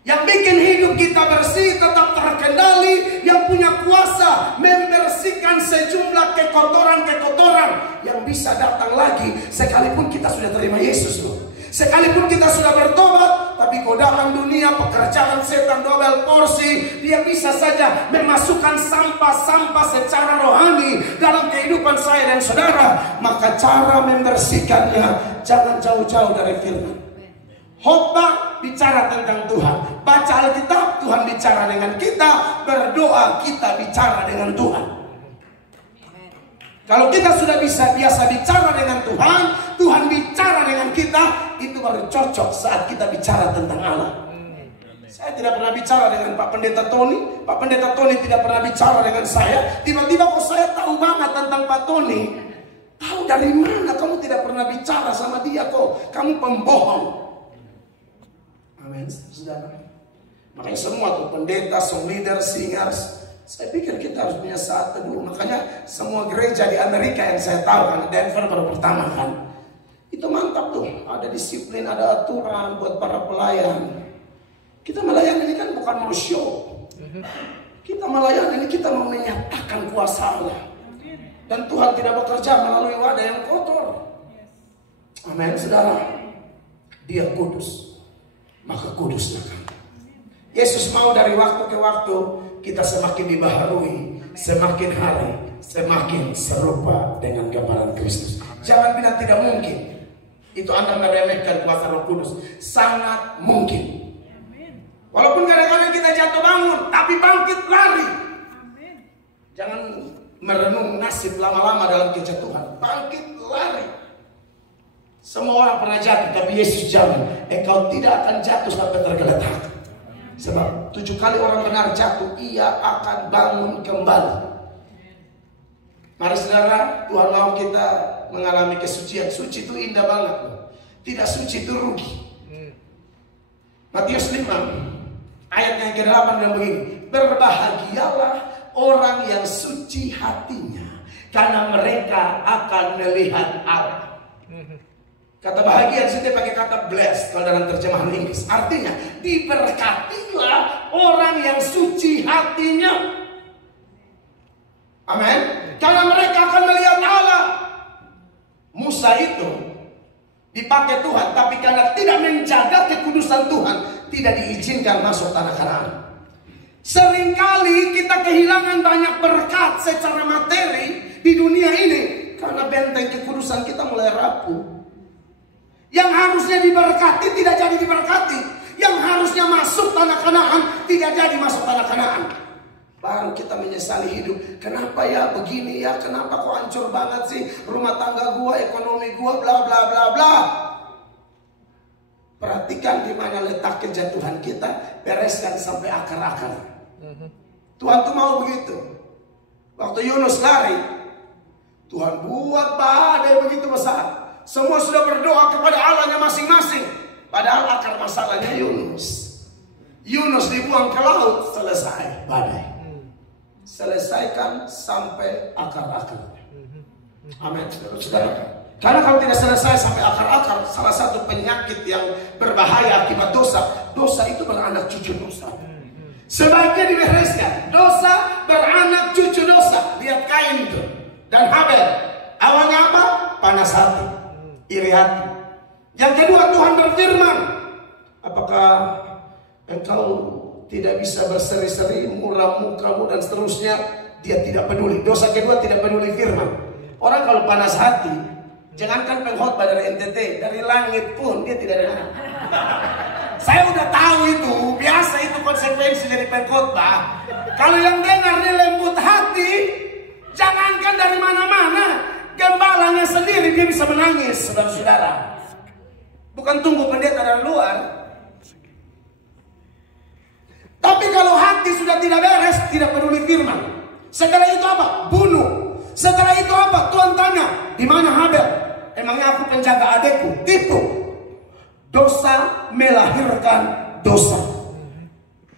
Yang bikin hidup kita bersih, tetap terkendali, yang punya kuasa membersihkan sejumlah kekotoran-kekotoran yang bisa datang lagi sekalipun kita sudah terima Yesus loh. Sekalipun kita sudah bertobat, tapi godaan dunia, pekerjaan setan double porsi, dia bisa saja memasukkan sampah-sampah secara rohani dalam kehidupan saya dan saudara. Maka cara membersihkannya jangan jauh-jauh dari firman. Khotbah bicara tentang Tuhan, baca Alkitab Tuhan bicara dengan kita, berdoa kita bicara dengan Tuhan. Kalau kita sudah biasa bicara dengan Tuhan, Tuhan bicara dengan kita, itu baru cocok saat kita bicara tentang Allah. Saya tidak pernah bicara dengan Pak Pendeta Tony, Pak Pendeta Tony tidak pernah bicara dengan saya. Tiba-tiba kok saya tahu banget tentang Pak Tony. Tahu dari mana? Kamu tidak pernah bicara sama dia kok. Kamu pembohong. Amin, saudara. Makanya semua tuh pendeta, song leader, singers, saya pikir kita harus punya saat teduh. Makanya semua gereja di Amerika yang saya tahu, kan Denver baru pertama kan, itu mantap tuh. Ada disiplin, ada aturan buat para pelayan. Kita melayani ini kan bukan mau show. Kita melayani ini kita mau menyatakan kuasa Allah. Dan Tuhan tidak bekerja melalui wadah yang kotor. Amin, saudara. Dia kudus, maka kuduslah kamu. Yesus mau dari waktu ke waktu kita semakin dibaharui, semakin hari semakin serupa dengan gambaran Kristus. Jangan bilang tidak mungkin. Itu Anda meremehkan kuasa Roh Kudus. Sangat mungkin. Walaupun kadang-kadang kita jatuh bangun, tapi bangkit lari. Jangan merenung nasib lama-lama dalam kejatuhan. Bangkit lari. Semua orang pernah jatuh, tapi Yesus jamin engkau tidak akan jatuh sampai tergeletak. Sebab 7 kali orang benar jatuh, ia akan bangun kembali. Mari saudara, Tuhan mau kita mengalami kesucian. Suci itu indah banget loh. Tidak suci itu rugi. Matius 5 ayat yang ke-8 dan begini, berbahagialah orang yang suci hatinya, karena mereka akan melihat Allah. Kata bahagia di sini pakai kata blessed kalau dalam terjemahan Inggris. Artinya diberkatilah orang yang suci hatinya. Amin. Karena mereka akan melihat Allah. Musa itu dipakai Tuhan, tapi karena tidak menjaga kekudusan Tuhan, tidak diizinkan masuk tanah Kanaan. Seringkali kita kehilangan banyak berkat secara materi di dunia ini karena benteng kekudusan kita mulai rapuh. Yang harusnya diberkati tidak jadi diberkati. Yang harusnya masuk tanah Kanaan tidak jadi masuk tanah Kanaan. Baru kita menyesali hidup. Kenapa ya begini ya? Kenapa kok hancur banget sih rumah tangga gua, ekonomi gua, bla bla bla bla. Perhatikan di mana letak kejatuhan kita, bereskan sampai akar-akar. Tuhan tuh mau begitu. Waktu Yunus lari, Tuhan buat badai begitu besar. Semua sudah berdoa kepada Allahnya masing-masing. Padahal akar masalahnya Yunus. Yunus dibuang ke laut, selesai badai. Selesaikan sampai akar-akar. Amin, saudara. Karena kalau tidak selesai sampai akar-akar, salah satu penyakit yang berbahaya akibat dosa, dosa itu beranak cucu dosa. Sebaiknya dibereskan. Dosa beranak cucu dosa. Lihat Kain itu dan Habel. Awalnya apa? Panas hati, iri hati. Yang kedua, Tuhan berfirman, apakah engkau tidak bisa berseri-seri, muram mukamu dan seterusnya? Dia tidak peduli. Dosa kedua, tidak peduli firman. Orang kalau panas hati, jangankan pengkhotbah dari NTT, dari langit pun dia tidak dengar. Saya udah tahu itu, biasa itu konsekuensi dari pengkhotbah. Kalau yang dengar dia lembut hati, Jangankan dari mana-mana, gembalanya sendiri dia bisa menangis, saudara-saudara. Bukan tunggu pendeta dari luar. Tapi kalau hati sudah tidak beres, tidak peduli firman. Setelah itu apa? Bunuh. Setelah itu apa? Tuhan tanya, di mana Habel? Emangnya aku penjaga adekku? Tipu. Dosa melahirkan dosa.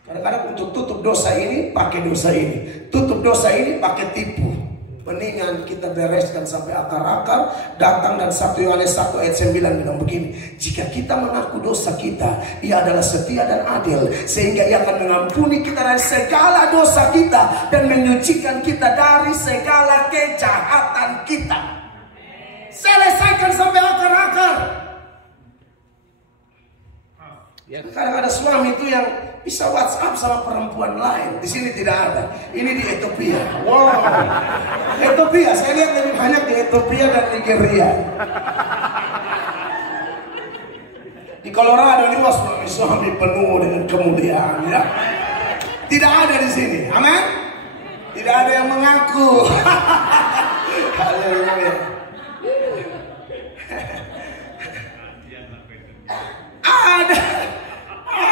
Kadang-kadang untuk tutup dosa ini pakai dosa ini, tutup dosa ini pakai tipu. Mendingan kita bereskan sampai akar-akar, datang dan 1 Yohanes 1 ayat 9 bilang begini, jika kita mengaku dosa kita, Ia adalah setia dan adil, sehingga Ia akan mengampuni kita dari segala dosa kita dan menyucikan kita dari segala kejahatan kita. Selesaikan sampai akar-akar. Kadang ada suami itu yang bisa WhatsApp sama perempuan lain. Di sini tidak ada. Ini di Ethiopia. Wow. Ethiopia, saya lihat lebih banyak di Ethiopia dan Nigeria. Di Colorado ini suami penuh dengan kemuliaan, ya. Tidak ada di sini. Amin. Tidak ada yang mengaku. Haleluya.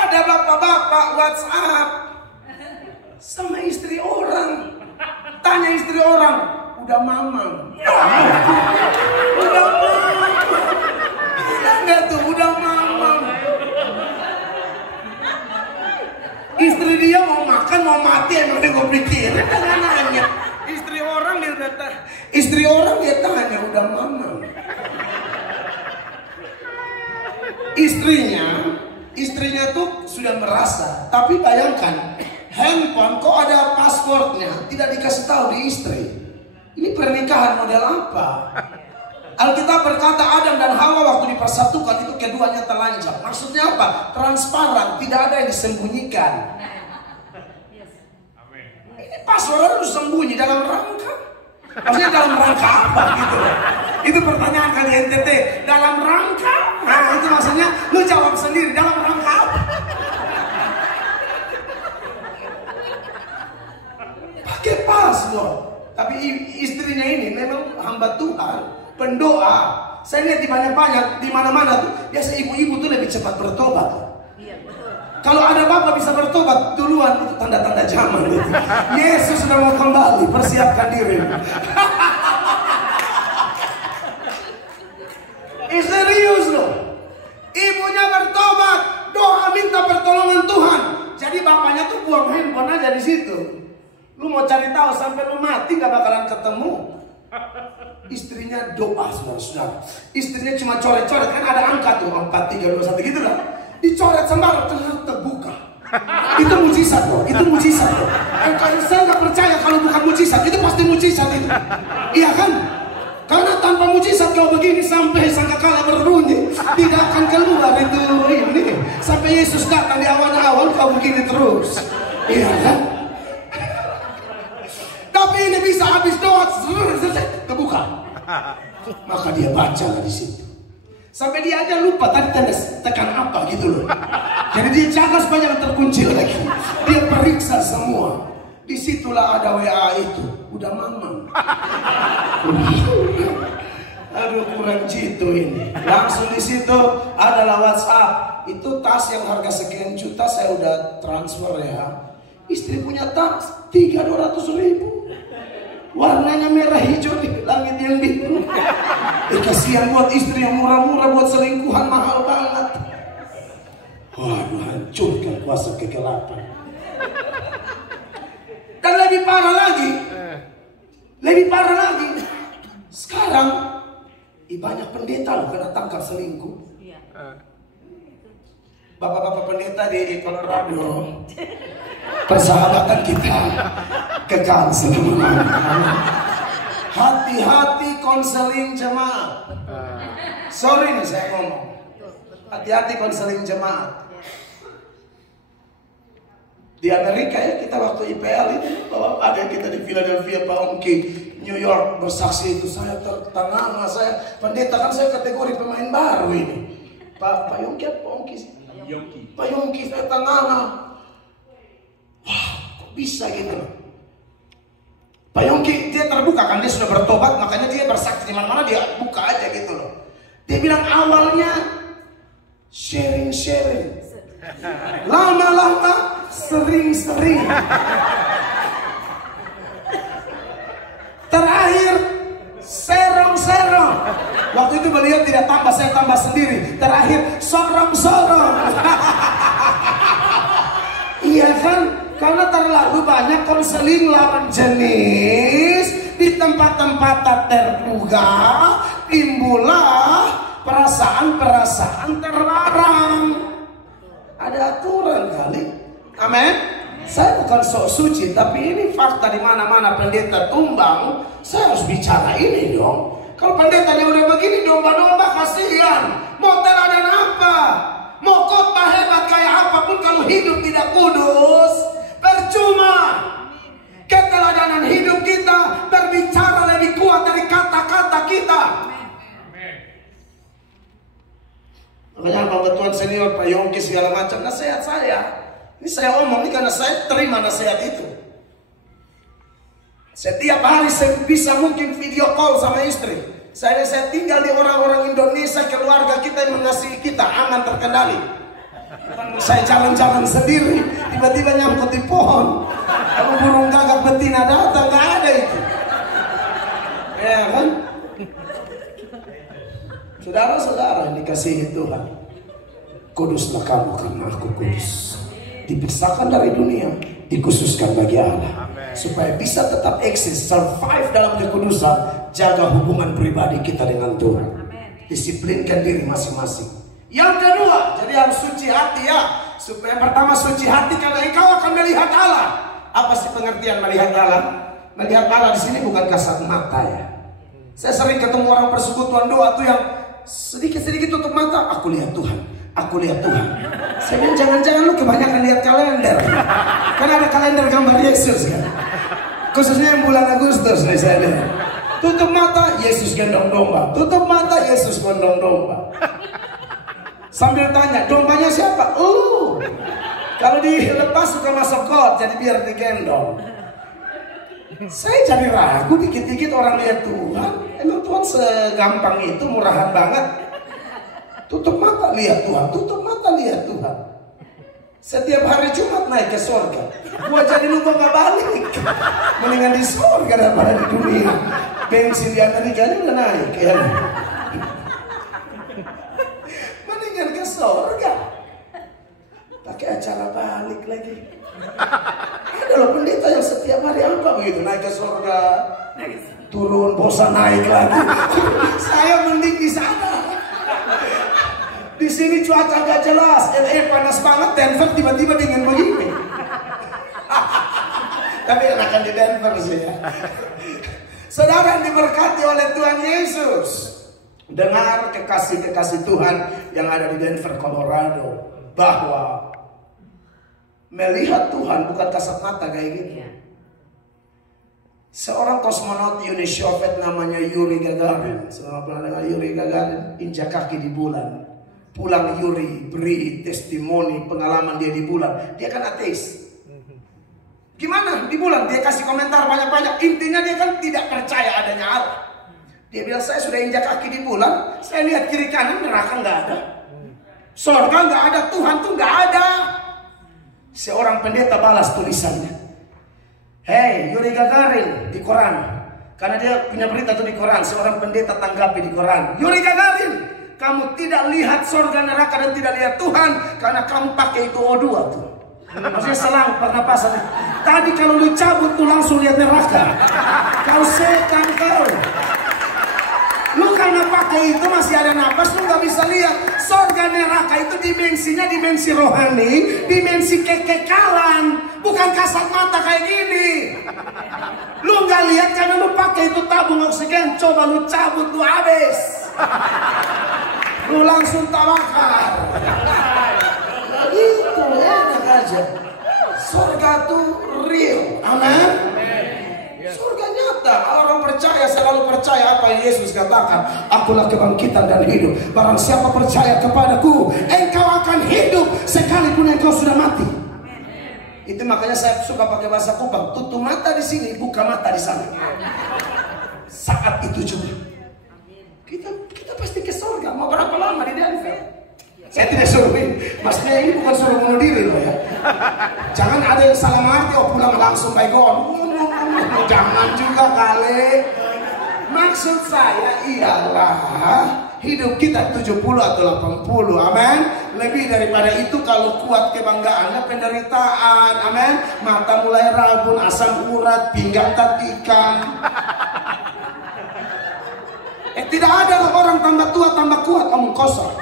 Ada bapak-bapak WhatsApp sama istri orang. Tanya istri orang, udah mamang. Udah mamang. Bilang gak tuh, udah mamang. Istri dia mau makan, mau mati, emang dia gue pikir. Jangan nanya. Istri orang dia tanya, udah mamang. Istrinya tuh sudah merasa, tapi bayangkan handphone kok ada passwordnya, tidak dikasih tahu di istri. Ini pernikahan model apa? Alkitab berkata Adam dan Hawa waktu dipersatukan itu keduanya telanjang. Maksudnya apa? Transparan, tidak ada yang disembunyikan. Ini password harus sembunyi dalam rangka. Maksudnya dalam rangka apa gitu? Itu pertanyaan kali NTT. Dalam rangka? Nah itu maksudnya lu jawab sendiri. Dalam rangka apa? Pakai password. Tapi istrinya ini memang hamba Tuhan, pendoa. Saya lihat di banyak-banyak, di mana-mana tuh. Biasa ibu-ibu tuh lebih cepat bertobat. Kalau ada bapak bisa bertobat duluan, itu tanda-tanda zaman itu. Yesus sudah mau kembali, persiapkan diri. Serius loh. Ibunya bertobat, doa minta pertolongan Tuhan. Jadi bapaknya tuh buang handphone aja di situ. Lu mau cari tahu sampai lu mati gak bakalan ketemu. Istrinya doa, saudara-saudara. Istrinya cuma coret-coret, kan ada angka tuh 4, 3, 2, 1 gitu lah. Dicoret sembarang terbuka. Itu mujizat loh, itu mujizat loh. Kalau saya nggak percaya kalau bukan mujizat, itu pasti mujizat itu. Iya kan? Karena tanpa mujizat kau begini sampai sangkakala berbunyi, tidak akan keluar itu ini. Sampai Yesus datang di awan-awan kau begini terus. Iya kan? Tapi ini bisa habis doa terbuka. Maka dia baca lah di situ. Sampai dia aja lupa tadi tanda tekan apa gitu loh. Jadi dia jaga supaya jangan terkunci lagi. Dia periksa semua. Disitulah ada WA itu. Udah mamang. Aduh kurang jitu ini. Langsung di situ adalah WhatsApp. Itu tas yang harga sekian juta saya udah transfer ya. Istri punya tas 300.000. Warnanya merah hijau di langit yang biru. Kasihan buat istri yang murah-murah, buat selingkuhan mahal banget. Waduh, hancurkan kuasa kegelapan. Dan lebih parah lagi. Sekarang banyak pendeta loh kena tangkap selingkuh. Bapak-bapak pendeta di Colorado, persahabatan kita kekal selama-lamanya. Hati-hati konseling jemaat. Sorry nih saya ngomong. Hati-hati konseling jemaat. Di Amerika ya, kita waktu IPL itu bahwa ada kita di Philadelphia, Pak Ongki, New York bersaksi itu saya tertangana, saya pendeta kan saya kategori pemain baru ini. Pak Yongki apa Pak Ongki sih? Pak Yongki saya tangana. Wah, kok bisa gitu? Pak Yongki dia terbuka kan, dia sudah bertobat, makanya dia bersaksi di mana-mana dia buka aja gitu loh. Dia bilang awalnya sharing, lama-lama sering, terakhir serong. Waktu itu beliau tidak tambah, saya tambah sendiri. Terakhir sorong. Iya kan? Karena terlalu banyak konseling lawan jenis di tempat-tempat tak terduga, timbullah perasaan-perasaan terlarang. Ada aturan kali. Amin. Saya bukan sok suci, tapi ini fakta di mana-mana pendeta tumbang, saya harus bicara ini dong. Kalau pendetanya udah begini, domba-domba kasihan. Mau teladan apa? Mau khotbah hebat kayak apapun kalau hidup tidak kudus, percuma. Keteladanan hidup kita berbicara lebih kuat dari kata-kata kita. Makanya Bapak Tuan senior, Pak Yongki segala macam nasihat saya. Ini saya omong ini karena saya terima nasihat itu. Setiap hari saya bisa mungkin video call sama istri. Saya tinggal di orang-orang Indonesia, keluarga kita yang mengasihi kita, aman terkendali. Saya jalan-jalan sendiri, tiba-tiba nyangkut di pohon. Kalau burung gagak betina datang, gak ada itu. Ya kan? Saudara-saudara yang dikasihi Tuhan, kuduslah kamu karena aku kudus. Dipisahkan dari dunia, dikhususkan bagi Allah. Supaya bisa tetap eksis, survive dalam kekudusan, jaga hubungan pribadi kita dengan Tuhan. Disiplinkan diri masing-masing. Yang kedua, jadi harus suci hati ya. Supaya pertama suci hati karena engkau akan melihat Allah. Apa sih pengertian melihat Allah? Melihat Allah di sini bukan kasat mata ya. Saya sering ketemu orang persekutuan doa tuh yang sedikit-sedikit tutup mata, aku lihat Tuhan. Aku lihat Tuhan. Saya bilang jangan-jangan lu kebanyakan lihat kalender. Kan ada kalender gambar Yesus kan. Khususnya yang bulan Agustus nih saya lihat. Tutup mata Yesus gendong domba. Tutup mata Yesus gendong domba. Sambil tanya dombanya siapa? Kalau dilepas suka masuk got, jadi biar digendong. Saya jadi ragu dikit-dikit orang lihat Tuhan. Emang Tuhan segampang itu, murahan banget. Tutup mata lihat Tuhan, tutup mata lihat Tuhan. Setiap hari Jumat naik ke surga. Gua jadi lupa gak balik. Mendingan di surga daripada di dunia. Bensin di Amerika udah naik ya. Mendingan ke surga. Pakai acara balik lagi. Ada loh pendeta yang setiap hari apa begitu, naik ke surga, turun bosan naik lagi. Saya mending di sana. Di sini cuaca gak jelas, LA panas banget, Denver tiba-tiba dingin begini. Tapi enakan di Denver sih ya. Saudara yang diberkati oleh Tuhan Yesus, dengar kekasih-kekasih Tuhan yang ada di Denver, Colorado, bahwa melihat Tuhan bukan kasat mata kayak gitu. Seorang kosmonot Uni Soviet namanya Yuri Gagarin. Semua pernah dengar Yuri Gagarin? Injak kaki di bulan. Pulang Yuri beri testimoni pengalaman dia di bulan. Dia kan ateis. Gimana di bulan? Dia kasih komentar banyak-banyak. Intinya dia kan tidak percaya adanya Allah. Dia bilang saya sudah injak kaki di bulan. Saya lihat kiri kanan neraka nggak ada. Surga nggak ada. Tuhan tuh nggak ada. Seorang pendeta balas tulisannya. Hey Yuri Gagarin di koran. Karena dia punya berita tuh di koran. Seorang pendeta tanggapi di koran. Yuri Gagarin, kamu tidak lihat surga neraka dan tidak lihat Tuhan karena kamu pakai itu O2 tuh. Maksudnya selang pernapasan. Tadi kalau lu cabut tuh langsung lihat neraka. Kau setan kau. Lu karena pakai itu masih ada napas, lu gak bisa lihat. Surga neraka itu dimensinya dimensi rohani, dimensi kekekalan, bukan kasat mata kayak gini. Lu gak lihat karena lu pakai itu tabung oksigen. Coba lu cabut, lu habis. Lu langsung tawakal. Itu enak aja. Surga tuh real. Amin. Surga nyata. Orang percaya selalu percaya apa yang Yesus katakan. Akulah kebangkitan dan hidup. Barang siapa percaya kepadaku, engkau akan hidup sekalipun engkau sudah mati. Itu makanya saya suka pakai bahasa Kupang. Tutup mata di sini, buka mata di sana. Saat itu juga kita pasti ke surga. Mau berapa lama di Denver? Saya tidak suruhin. Maksudnya ini bukan suruh bunuh diri loh ya. Jangan ada yang salah mengerti, pulang langsung by God. Jangan juga kali. Maksud saya ialah hidup kita 70 atau 80, amin. Lebih daripada itu kalau kuat kebanggaannya penderitaan, amin. Mata mulai rabun, asam urat, pinggang tatikan. Tidak ada orang tambah tua tambah kuat, omong kosong.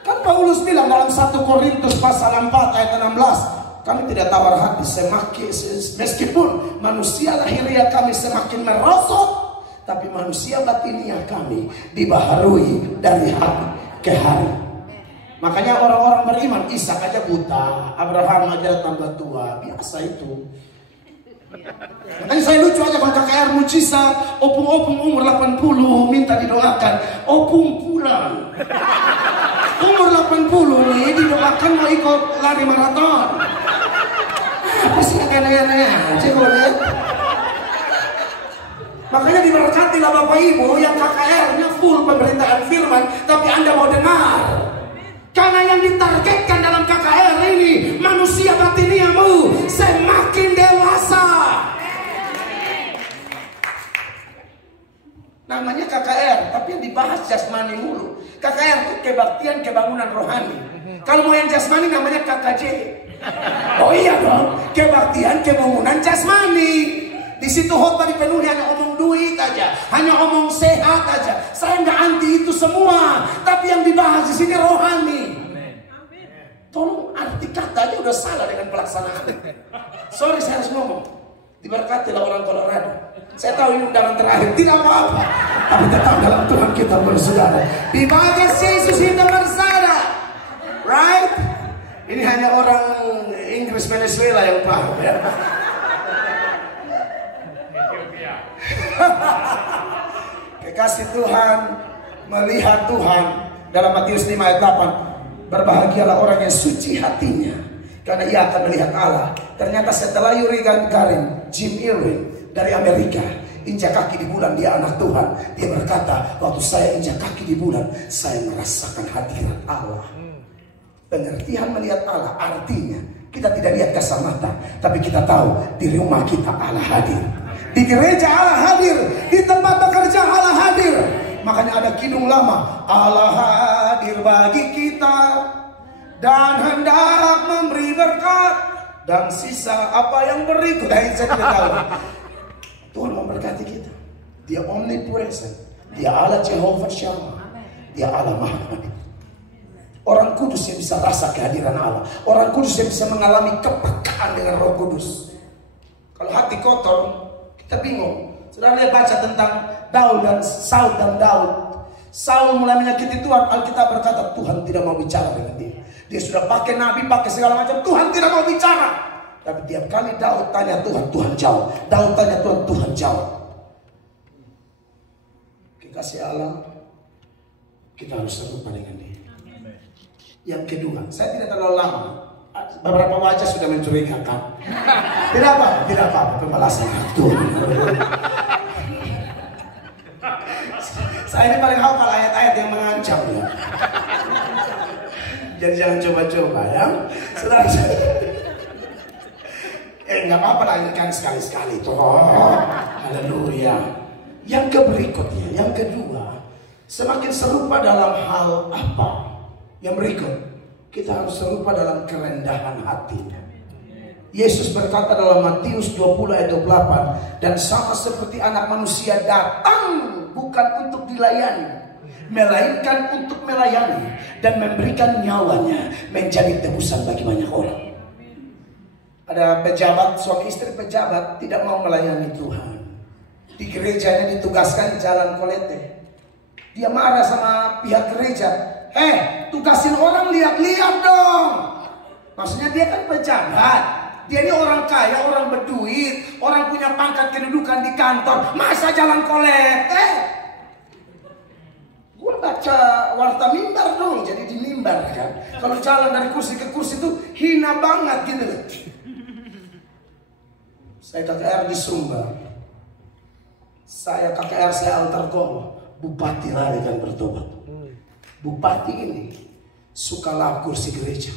Kan Paulus bilang dalam 1 Korintus pasal 4 ayat 16, kami tidak tawar hati meskipun manusia lahiriah kami semakin merosot, tapi manusia batiniah kami dibaharui dari hari ke hari. Makanya orang-orang beriman, Ishak aja buta, Abraham aja tambah tua, biasa itu. Makanya saya lucu aja kalau KKR mujizat, opung-opung umur 80 minta didoakan, opung pulang. Umur 80 nih didoakan mau ikut lari maraton. Apa sih aneh-aneh aja boleh. Makanya diberkatilah Bapak Ibu yang KKR-nya full pemberitaan firman, tapi Anda mau dengar. Karena yang ditargetkan dalam KKR ini manusia batiniamu semakin dewasa. Namanya KKR, tapi yang dibahas jasmani mulu. KKR itu kebaktian kebangunan rohani. Kalau mau yang jasmani namanya KKJ. Oh iya dong, kebaktian kebangunan jasmani. Di situ khotbah dipenuhi hanya omong duit aja, hanya omong sehat aja. Saya nggak anti itu semua, tapi yang dibahas di sini rohani. Tolong arti kata aja udah salah dengan pelaksanaan. Sorry saya harus ngomong. Diberkatilah orang Colorado. Saya tahu ini undangan terakhir, tidak apa-apa. Tapi tetap dalam Tuhan kita bersaudara. Di bagas Yesus hidup bersama. Right? Ini hanya orang Inggris Venezuela yang paham ya. Kekasih Tuhan, melihat Tuhan dalam Matius 5 ayat 8, berbahagialah orang yang suci hatinya, karena ia akan melihat Allah. Ternyata setelah Yuri Gagarin, Jim Irwin dari Amerika injak kaki di bulan, dia anak Tuhan. Dia berkata, waktu saya injak kaki di bulan, saya merasakan hadirat Allah. Pengertian melihat Allah artinya kita tidak lihat kasat mata, tapi kita tahu di rumah kita Allah hadir. Di gereja Allah hadir, di tempat bekerja Allah hadir. Makanya ada kidung lama, Allah hadir bagi kita dan hendak memberi berkat, dan sisa apa yang berikut. Saya tidak tahu. Tuhan memberkati kita. Dia omnipresent, dia Allah Jehovah Shammah, dia Allah Maha Hadir. Orang kudus yang bisa rasa kehadiran Allah, orang kudus yang bisa mengalami kepekaan dengan Roh Kudus. Kalau hati kotor, kita bingung. Sudah lihat baca tentang Daud dan Saul dan Daud. Saul mulai menyakiti Tuhan. Alkitab berkata Tuhan tidak mau bicara dengan dia. Dia sudah pakai nabi, pakai segala macam, Tuhan tidak mau bicara. Tapi tiap kali Daud tanya Tuhan, Tuhan jawab. Daud tanya Tuhan, Tuhan jawab. Kekasih Allah, kita harus serupa dengan dia. Yang kedua, saya tidak terlalu lama. Beberapa wajah sudah mencurigakan. Tidak apa, tidak apa, pembalasan Tuhan. Saya ini paling hafal ayat-ayat yang mengancam ya. Jadi jangan coba-coba ya. Saudara, nggak apa-apa lanjutkan sekali-sekali tuh. Haleluya. Yang berikutnya, yang kedua, semakin serupa dalam hal apa? Yang berikut, kita harus serupa dalam kerendahan hati. Yesus berkata dalam Matius 20 ayat 28, dan sama seperti anak manusia datang bukan untuk dilayani, melainkan untuk melayani dan memberikan nyawanya menjadi tebusan bagi banyak orang. Ada pejabat, suami istri pejabat tidak mau melayani Tuhan. Di gerejanya ditugaskan jalan kolete. Dia marah sama pihak gereja. Tugasin orang lihat-lihat dong. Maksudnya dia kan pejabat. Dia ini orang kaya, orang berduit, orang punya pangkat kedudukan di kantor. Masa jalan kolete? Gue baca warta mimbar dong, jadi di mimbar kan. Kalau jalan dari kursi ke kursi itu hina banget gitu. Saya KKR di Sumba. Saya KKR, saya altar call. Bupati lari kan bertobat. Bupati ini suka kursi gereja.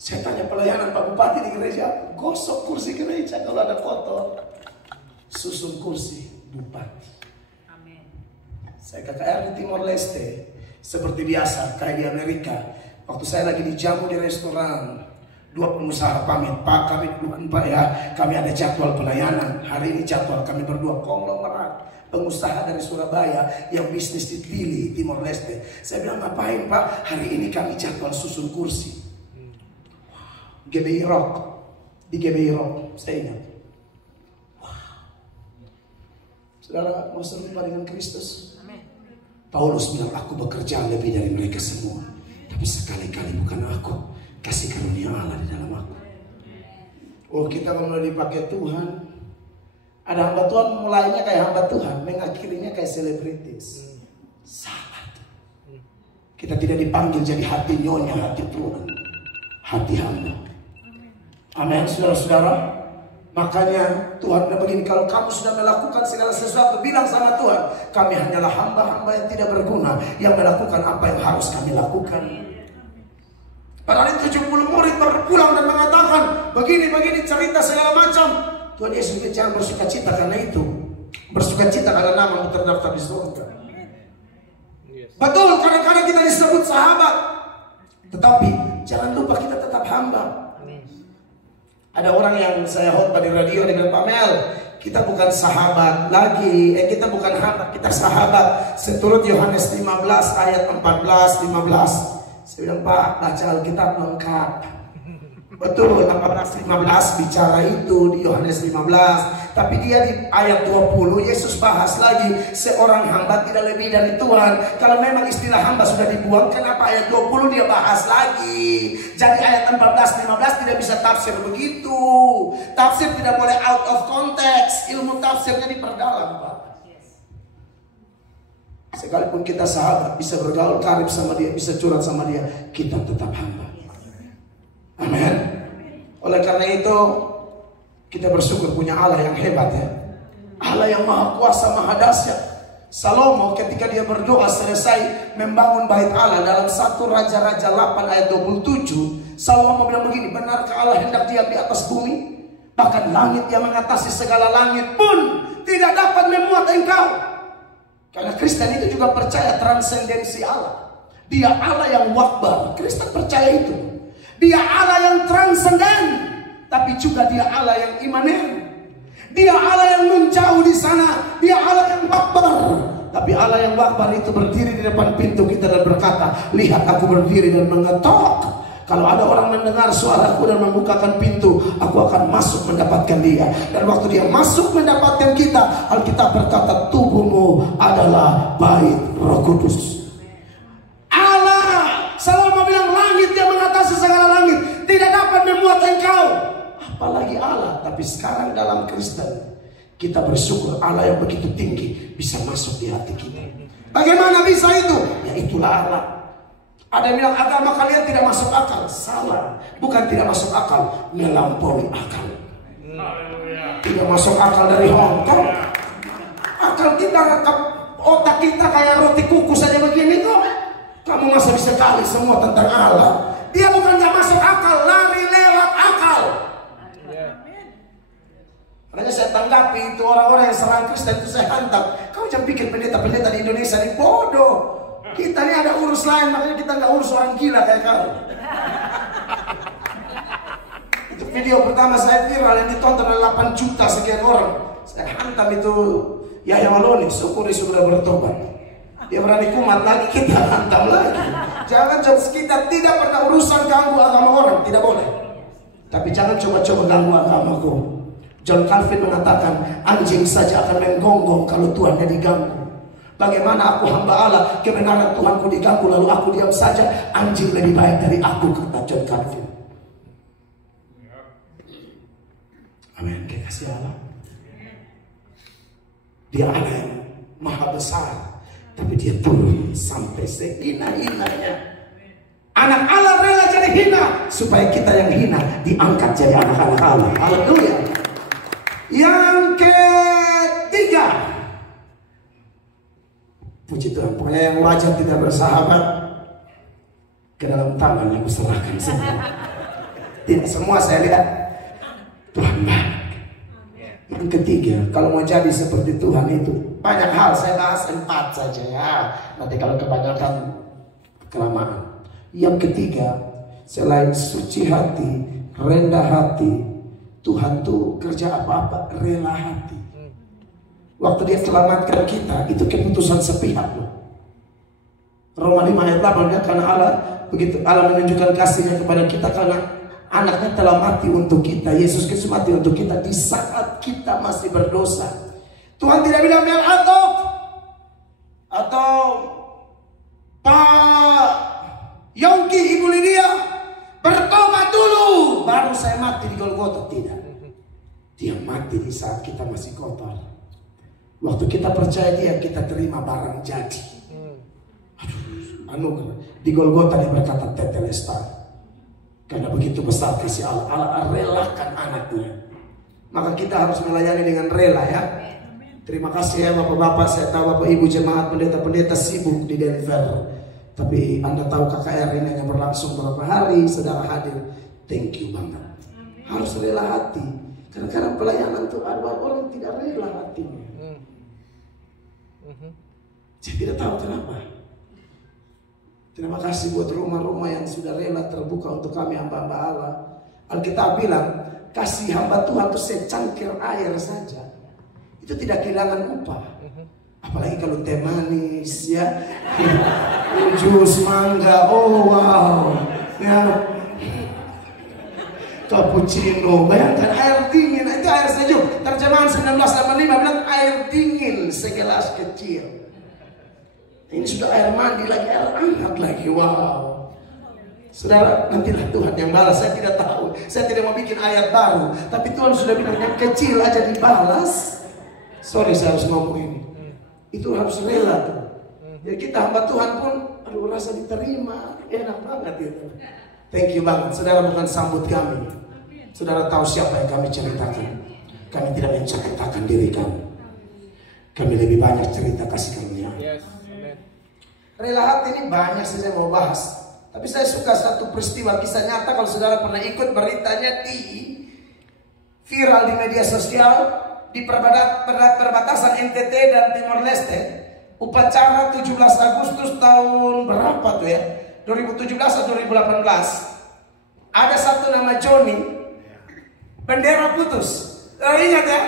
Saya tanya pelayanan Pak Bupati di gereja, gosok kursi gereja kalau ada kotor. Susun kursi bupati. Amin. Saya KKR di Timor Leste. Seperti biasa kayak di Amerika. Waktu saya lagi dijamu di restoran, dua pengusaha pamit, Pak kami Pak ya, kami ada jadwal pelayanan. Hari ini jadwal kami berdua konglomerat pengusaha dari Surabaya yang bisnis di Dili, Timor Leste. Saya bilang, ngapain Pak? Hari ini kami jadwal susun kursi. GBI Rock, di GBI Rock, saya ingat. Saudara mau serupa dengan Kristus? Amin. Paulus bilang, aku bekerja lebih dari mereka semua, tapi sekali-kali bukan aku, kasih karunia Allah di dalam aku. Oh, kita kalau mulai dipakai Tuhan, ada hamba Tuhan mulainya kayak hamba Tuhan, mengakhirinya kayak selebritis. Salah. Kita tidak dipanggil jadi hati nyonya, hati Tuhan, hati hamba. Amin, saudara-saudara. Makanya Tuhan begini, kalau kamu sudah melakukan segala sesuatu, bilang sama Tuhan, kami hanyalah hamba-hamba yang tidak berguna, yang melakukan apa yang harus kami lakukan. Padahal 70 murid berpulang dan mengatakan, begini cerita segala macam. Tuhan Yesus jangan bersuka cita karena itu, bersuka cita karena nama terdaftar di surga. Betul, kadang-kadang kita disebut sahabat, tetapi jangan lupa kita tetap hamba. Ada orang yang saya khotbah di radio, dia bilang, Pak Mel, kita bukan sahabat lagi, kita bukan hamba, kita sahabat. Seturut Yohanes 15 ayat 14-15. Saya bilang, Pak, baca Alkitab lengkap. Betul, 14-15 bicara itu di Yohanes 15. Tapi dia di ayat 20 Yesus bahas lagi, seorang hamba tidak lebih dari Tuhan. Kalau memang istilah hamba sudah dibuang, kenapa ayat 20 dia bahas lagi? Jadi ayat 14-15 tidak bisa tafsir begitu. Tafsir tidak boleh out of context. Ilmu tafsirnya diperdalam, Pak. Sekalipun kita sahabat, bisa bergaul karib sama dia, bisa curhat sama dia, kita tetap hamba. Amin. Oleh karena itu kita bersyukur punya Allah yang hebat ya. Allah yang maha kuasa, maha dahsyat. Salomo ketika dia berdoa selesai membangun bait Allah dalam 1 Raja-Raja 8 ayat 27, Salomo bilang begini, benarkah Allah hendak diam di atas bumi? Bahkan langit yang mengatasi segala langit pun tidak dapat memuat engkau. Karena Kristen itu juga percaya transendensi Allah. Dia Allah yang wakbar. Kristen percaya itu. Dia Allah yang transenden, tapi juga dia Allah yang imanen. Dia Allah yang menjauh di sana. Dia Allah yang wakbar. Tapi Allah yang wakbar itu berdiri di depan pintu kita dan berkata, lihat aku berdiri dan mengetok. Kalau ada orang mendengar suaraku dan membukakan pintu, aku akan masuk mendapatkan dia. Dan waktu dia masuk mendapatkan kita, Alkitab berkata, tubuhmu adalah bait Roh Kudus. Allah, Salomo bilang, langit yang mengatasi segala langit tidak dapat memuat engkau. Apalagi Allah. Tapi sekarang dalam Kristen, kita bersyukur Allah yang begitu tinggi bisa masuk di hati kita. Bagaimana bisa itu? Ya itulah Allah. Ada yang bilang agama kalian tidak masuk akal. Salah. Bukan tidak masuk akal, melampaui akal. Tidak masuk akal dari Hongkong. Akal kita, otak kita kayak roti kukus saja begini kok. Kamu masa bisa kali semua tentang Allah. Dia bukan gak masuk akal, lari lewat akal. Makanya saya tanggapi itu orang-orang yang serang Kristen itu saya hantam. Kamu jangan pikir pendeta-pendeta di Indonesia ini bodoh. Kita ini ada urus lain, makanya kita nggak urus orang gila kayak kamu. Itu video pertama saya viral yang ditonton oleh 8 juta sekian orang. Saya hantam itu Yahya Maloni, syukuri sudah bertobat. Dia berani kumat lagi, kita hantam lagi. Jangan coba, kita tidak pernah urusan ganggu agama orang, tidak boleh. Tapi jangan coba-coba ganggu agamaku. John Calvin mengatakan, anjing saja akan menggonggong kalau Tuhannya diganggu. Bagaimana aku hamba Allah, kebenaran Tuhanku diganggu lalu aku diam saja, anjing lebih baik dari aku, kata John Calvin. Amin, kasih Allah. Dia Allah yang maha besar, tapi dia turun sampai sehina-hinanya. Anak Allah rela jadi hina supaya kita yang hina diangkat jadi anak-anak Allah. Haleluya. Yang ketiga, puji Tuhan, pokoknya yang wajah tidak bersahabat ke dalam tangan yang kuserahkan semua. Tidak semua saya lihat Tuhan baik. Yang ketiga, kalau mau jadi seperti Tuhan itu banyak hal, saya bahas 4 saja ya. Nanti kalau kebanyakan kelamaan. Yang ketiga, selain suci hati, rendah hati, Tuhan tuh kerja apa-apa rela hati. Waktu dia selamatkan kita, itu keputusan sepihak loh. Roma 5 ayat 8, karena Allah begitu Allah menunjukkan kasihnya kepada kita karena anaknya telah mati untuk kita. Yesus Kristus mati untuk kita di saat kita masih berdosa. Tuhan tidak bilang Mel atau Pak Yongki, Ibu Lydia, bertobat dulu baru saya mati di Golgota. Tidak. Dia mati di saat kita masih kotor. Waktu kita percaya dia, kita terima barang jadi. Anugerah. Di Golgota dia berkata tetelestai. Karena begitu besar kasih Allah, Allah relakan anaknya. Maka kita harus melayani dengan rela ya. Terima kasih ya Bapak-bapak. Saya tahu Bapak Ibu jemaat pendeta-pendeta sibuk di deliver. Tapi Anda tahu KKR ini hanya berlangsung beberapa hari, saudara hadir. Thank you banget. Harus rela hati. Kadang-kadang pelayanan itu ada orang tidak rela hatinya. Saya tidak tahu kenapa. Terima kasih buat rumah-rumah yang sudah rela terbuka untuk kami hamba-hamba Allah. Alkitab bilang kasih hamba Tuhan itu secangkir air saja, itu tidak kehilangan upah. Apalagi kalau teh manis ya, jus mangga, oh wow ya, cappuccino. Bayangkan air dingin, itu air sejuk. Terjemahan 1985 bilang air dingin segelas kecil. Ini sudah air mandi lagi, air hangat lagi. Wow. Saudara, nantilah Tuhan yang balas. Saya tidak tahu. Saya tidak mau bikin ayat baru. Tapi Tuhan sudah bilang yang kecil aja dibalas. Sorry saya harus ngomong ini. Itu harus rela tuh. Jadi kita hamba Tuhan pun, aduh rasa diterima. Enak banget itu. Thank you banget. Saudara bukan sambut kami. Saudara tahu siapa yang kami ceritakan. Kami tidak menceritakan diri kami. Kami lebih banyak cerita kasih karunia. Rela hati ini banyak sih saya mau bahas. Tapi saya suka satu peristiwa kisah nyata. Kalau saudara pernah ikut beritanya di viral di media sosial di perbatasan NTT dan Timor Leste, upacara 17 Agustus tahun berapa tuh ya? 2017 atau 2018. Ada satu nama Johnny, bendera putus. Ingat ya?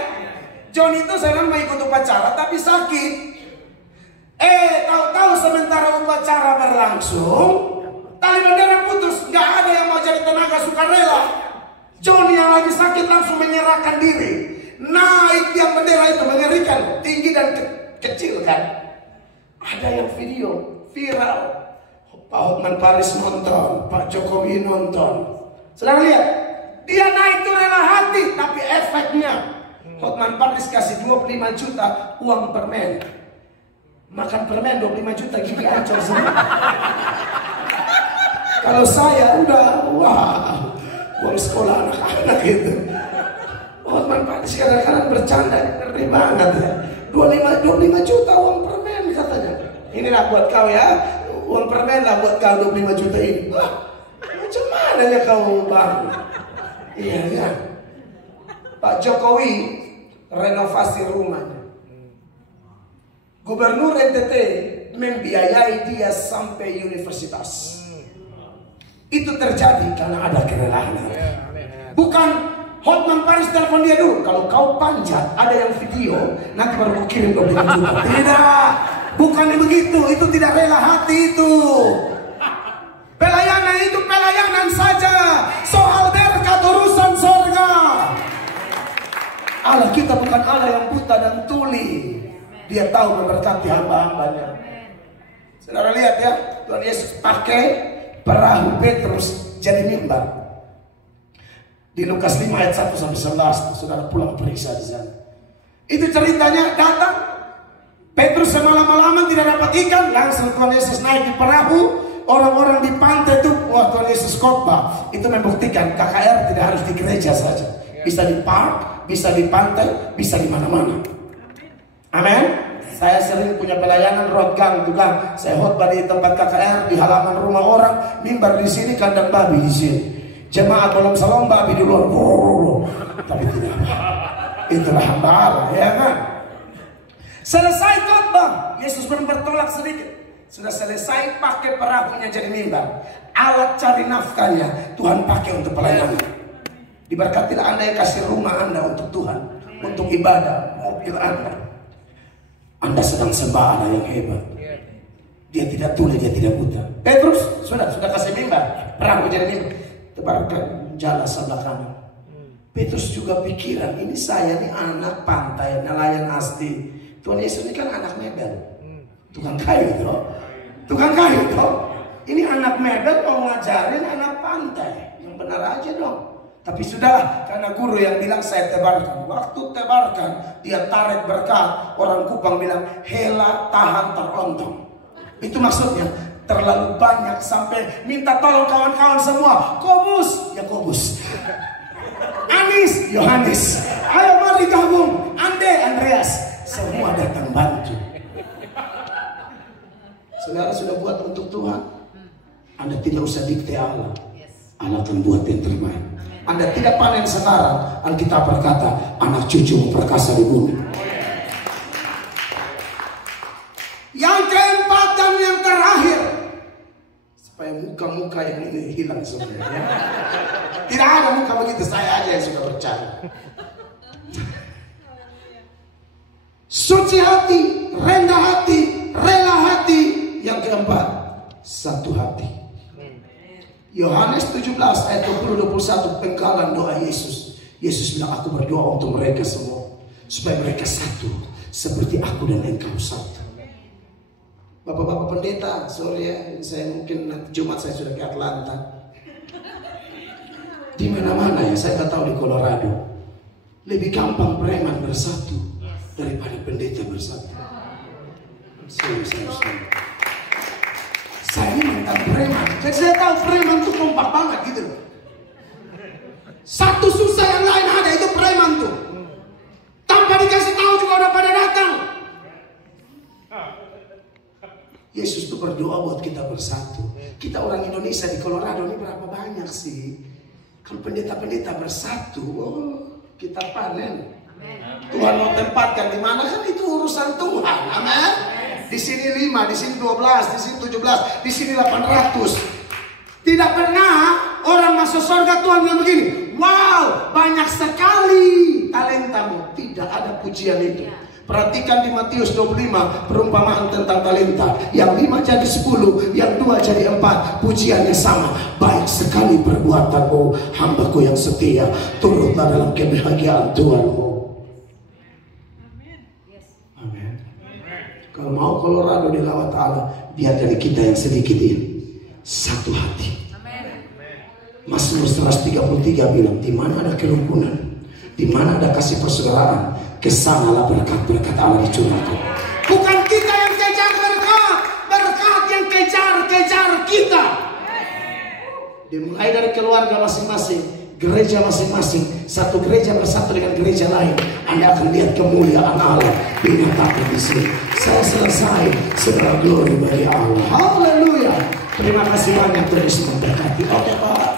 Johnny itu saya mau ikut upacara tapi sakit. Tahu-tahu sementara upacara berlangsung, tali bendera putus, nggak ada yang mau jadi tenaga sukarela. Johnny yang lagi sakit langsung menyerahkan diri. Naik yang bendera itu mengerikan, tinggi dan kecil kan. Ada yang video viral. Pak Hotman Paris nonton, Pak Jokowi nonton. Saudara lihat, dia naik itu rela hati, tapi efeknya Hotman Paris kasih 25 juta uang permen. Makan permen 25 juta gigi ancur semua. Kalau saya udah wah, uang sekolah anak-anak gitu. Hotman Paris kadang-kadang bercanda ngeri banget ya. 25 juta uang permen katanya. Inilah buat kau ya, uang permen lah buat kau 25 juta ini. Wah, macam mana ya kau bang? Iya ya. Pak Jokowi renovasi rumahnya. Gubernur NTT membiayai dia sampai universitas. Itu terjadi karena ada kerelaan. Bukan Hotman Paris telepon dia dulu. Kalau kau panjat, ada yang video, nanti baru kirim 25 juta. Tidak, bukan begitu. Itu tidak rela hati itu. Pelayanan itu pelayanan saja. Soal berkat urusan surga. Allah kita bukan Allah yang buta dan tuli. Dia tahu memberkati hamba-hambanya. Saudara lihat ya, Tuhan Yesus pakai perahu Petrus jadi mimbar. Di Lukas 5 ayat 1 sampai 11, saudara pulang periksa di sana. Itu ceritanya datang Petrus semalam-malaman tidak dapat ikan, langsung Tuhan Yesus naik di perahu. Orang-orang di pantai itu, wah Tuhan Yesus khotbah. Itu membuktikan KKR tidak harus di gereja saja, bisa di park, bisa di pantai, bisa di mana-mana. Amin. Saya sering punya pelayanan road gang, tukang. Saya khotbah di tempat KKR, di halaman rumah orang, mimbar di sini, kandang babi di sini. Jemaat belum salam, babi di luar. Tapi tidak apa. Itulah hamba Allah, ya kan? Selesai khotbah, Yesus belum bertolak sedikit. Sudah selesai pakai perahunya jadi mimbar. Alat cari nafkahnya Tuhan pakai untuk pelayanan. Diberkatilah Anda yang kasih rumah Anda untuk Tuhan, untuk ibadah, mobil Anda. Anda sedang sembah Allah yang hebat. Dia tidak tuli, dia tidak buta. Petrus sudah kasih mimbar, perahu jadi mimbar. Tebarkan jala sebelah kanan. Petrus juga pikiran, ini saya nih anak pantai, nelayan asli. Tuhan Yesus ini kan anak Medan, tukang kayu toh, tukang kayu toh. Ini anak Medan mau ngajarin anak pantai, yang benar aja dong. Tapi sudahlah, karena guru yang bilang saya tebarkan. Waktu tebarkan, dia tarik berkat. Orang Kupang bilang, hela tahan terlontong. Itu maksudnya, terlalu banyak sampai minta tolong kawan-kawan semua. Kobus, Yakobus. Anis, Yohanes. Ayo mari gabung, Andreas. Semua datang bantu. Saudara sudah buat untuk Tuhan, Anda tidak usah dikte Allah. Allah akan buat yang terbaik. Anda tidak panen sekarang, Alkitab berkata, anak cucu memperkasa di bumi. Yang keempat dan yang terakhir, supaya muka-muka yang ini hilang sebenarnya. Tidak ada muka begitu, saya aja yang suka bercanda. Suci hati, rendah hati, rela hati. Yang keempat, satu hati. Yohanes 17 ayat 20-21, penggalan doa Yesus. Yesus bilang, aku berdoa untuk mereka semua, supaya mereka satu, seperti aku dan engkau satu. Bapak-bapak pendeta, sorry ya, saya mungkin nanti Jumat saya sudah ke Atlanta. Di mana-mana ya, saya nggak tahu di Colorado. Lebih gampang preman bersatu daripada pendeta bersatu. Serius. Saya ini mantan preman, jadi saya tahu preman tuh kompak banget gitu. Satu susah yang lain ada, itu preman tuh. Tanpa dikasih tahu juga udah pada datang. Yesus tuh berdoa buat kita bersatu. Kita orang Indonesia di Colorado ini berapa banyak sih? Kalau pendeta-pendeta bersatu, kita panen. Tuhan mau tempatkan di mana kan itu urusan Tuhan. Amin. Di sini 5, di sini 12, di sini 17, di sini 800. Tidak pernah orang masuk surga Tuhan bilang begini, wow, banyak sekali talentamu. Tidak ada pujian itu. Perhatikan di Matius 25 perumpamaan tentang talenta. Yang 5 jadi 10, yang 2 jadi 4. Pujiannya sama. Baik sekali perbuatanmu, hambaku yang setia, turutlah dalam kebahagiaan Tuhanmu. Kalau mau Colorado dilawat Allah, biar dari kita yang sedikit ini satu hati. Mazmur 133 bilang, di mana ada kerukunan, di mana ada kasih persaudaraan, kesanalah berkat-berkat Allah dicurahkan. Bukan kita yang kejar berkat, berkat yang kejar kita. Dimulai dari keluarga masing-masing, gereja masing-masing. Satu gereja bersatu dengan gereja lain, Anda akan lihat kemuliaan Allah dinyatakan di sini. Saya selesai, segala glory bagi Allah. Haleluya. Terima kasih banyak, Tuhan Yesus memberkati. Oke Pak.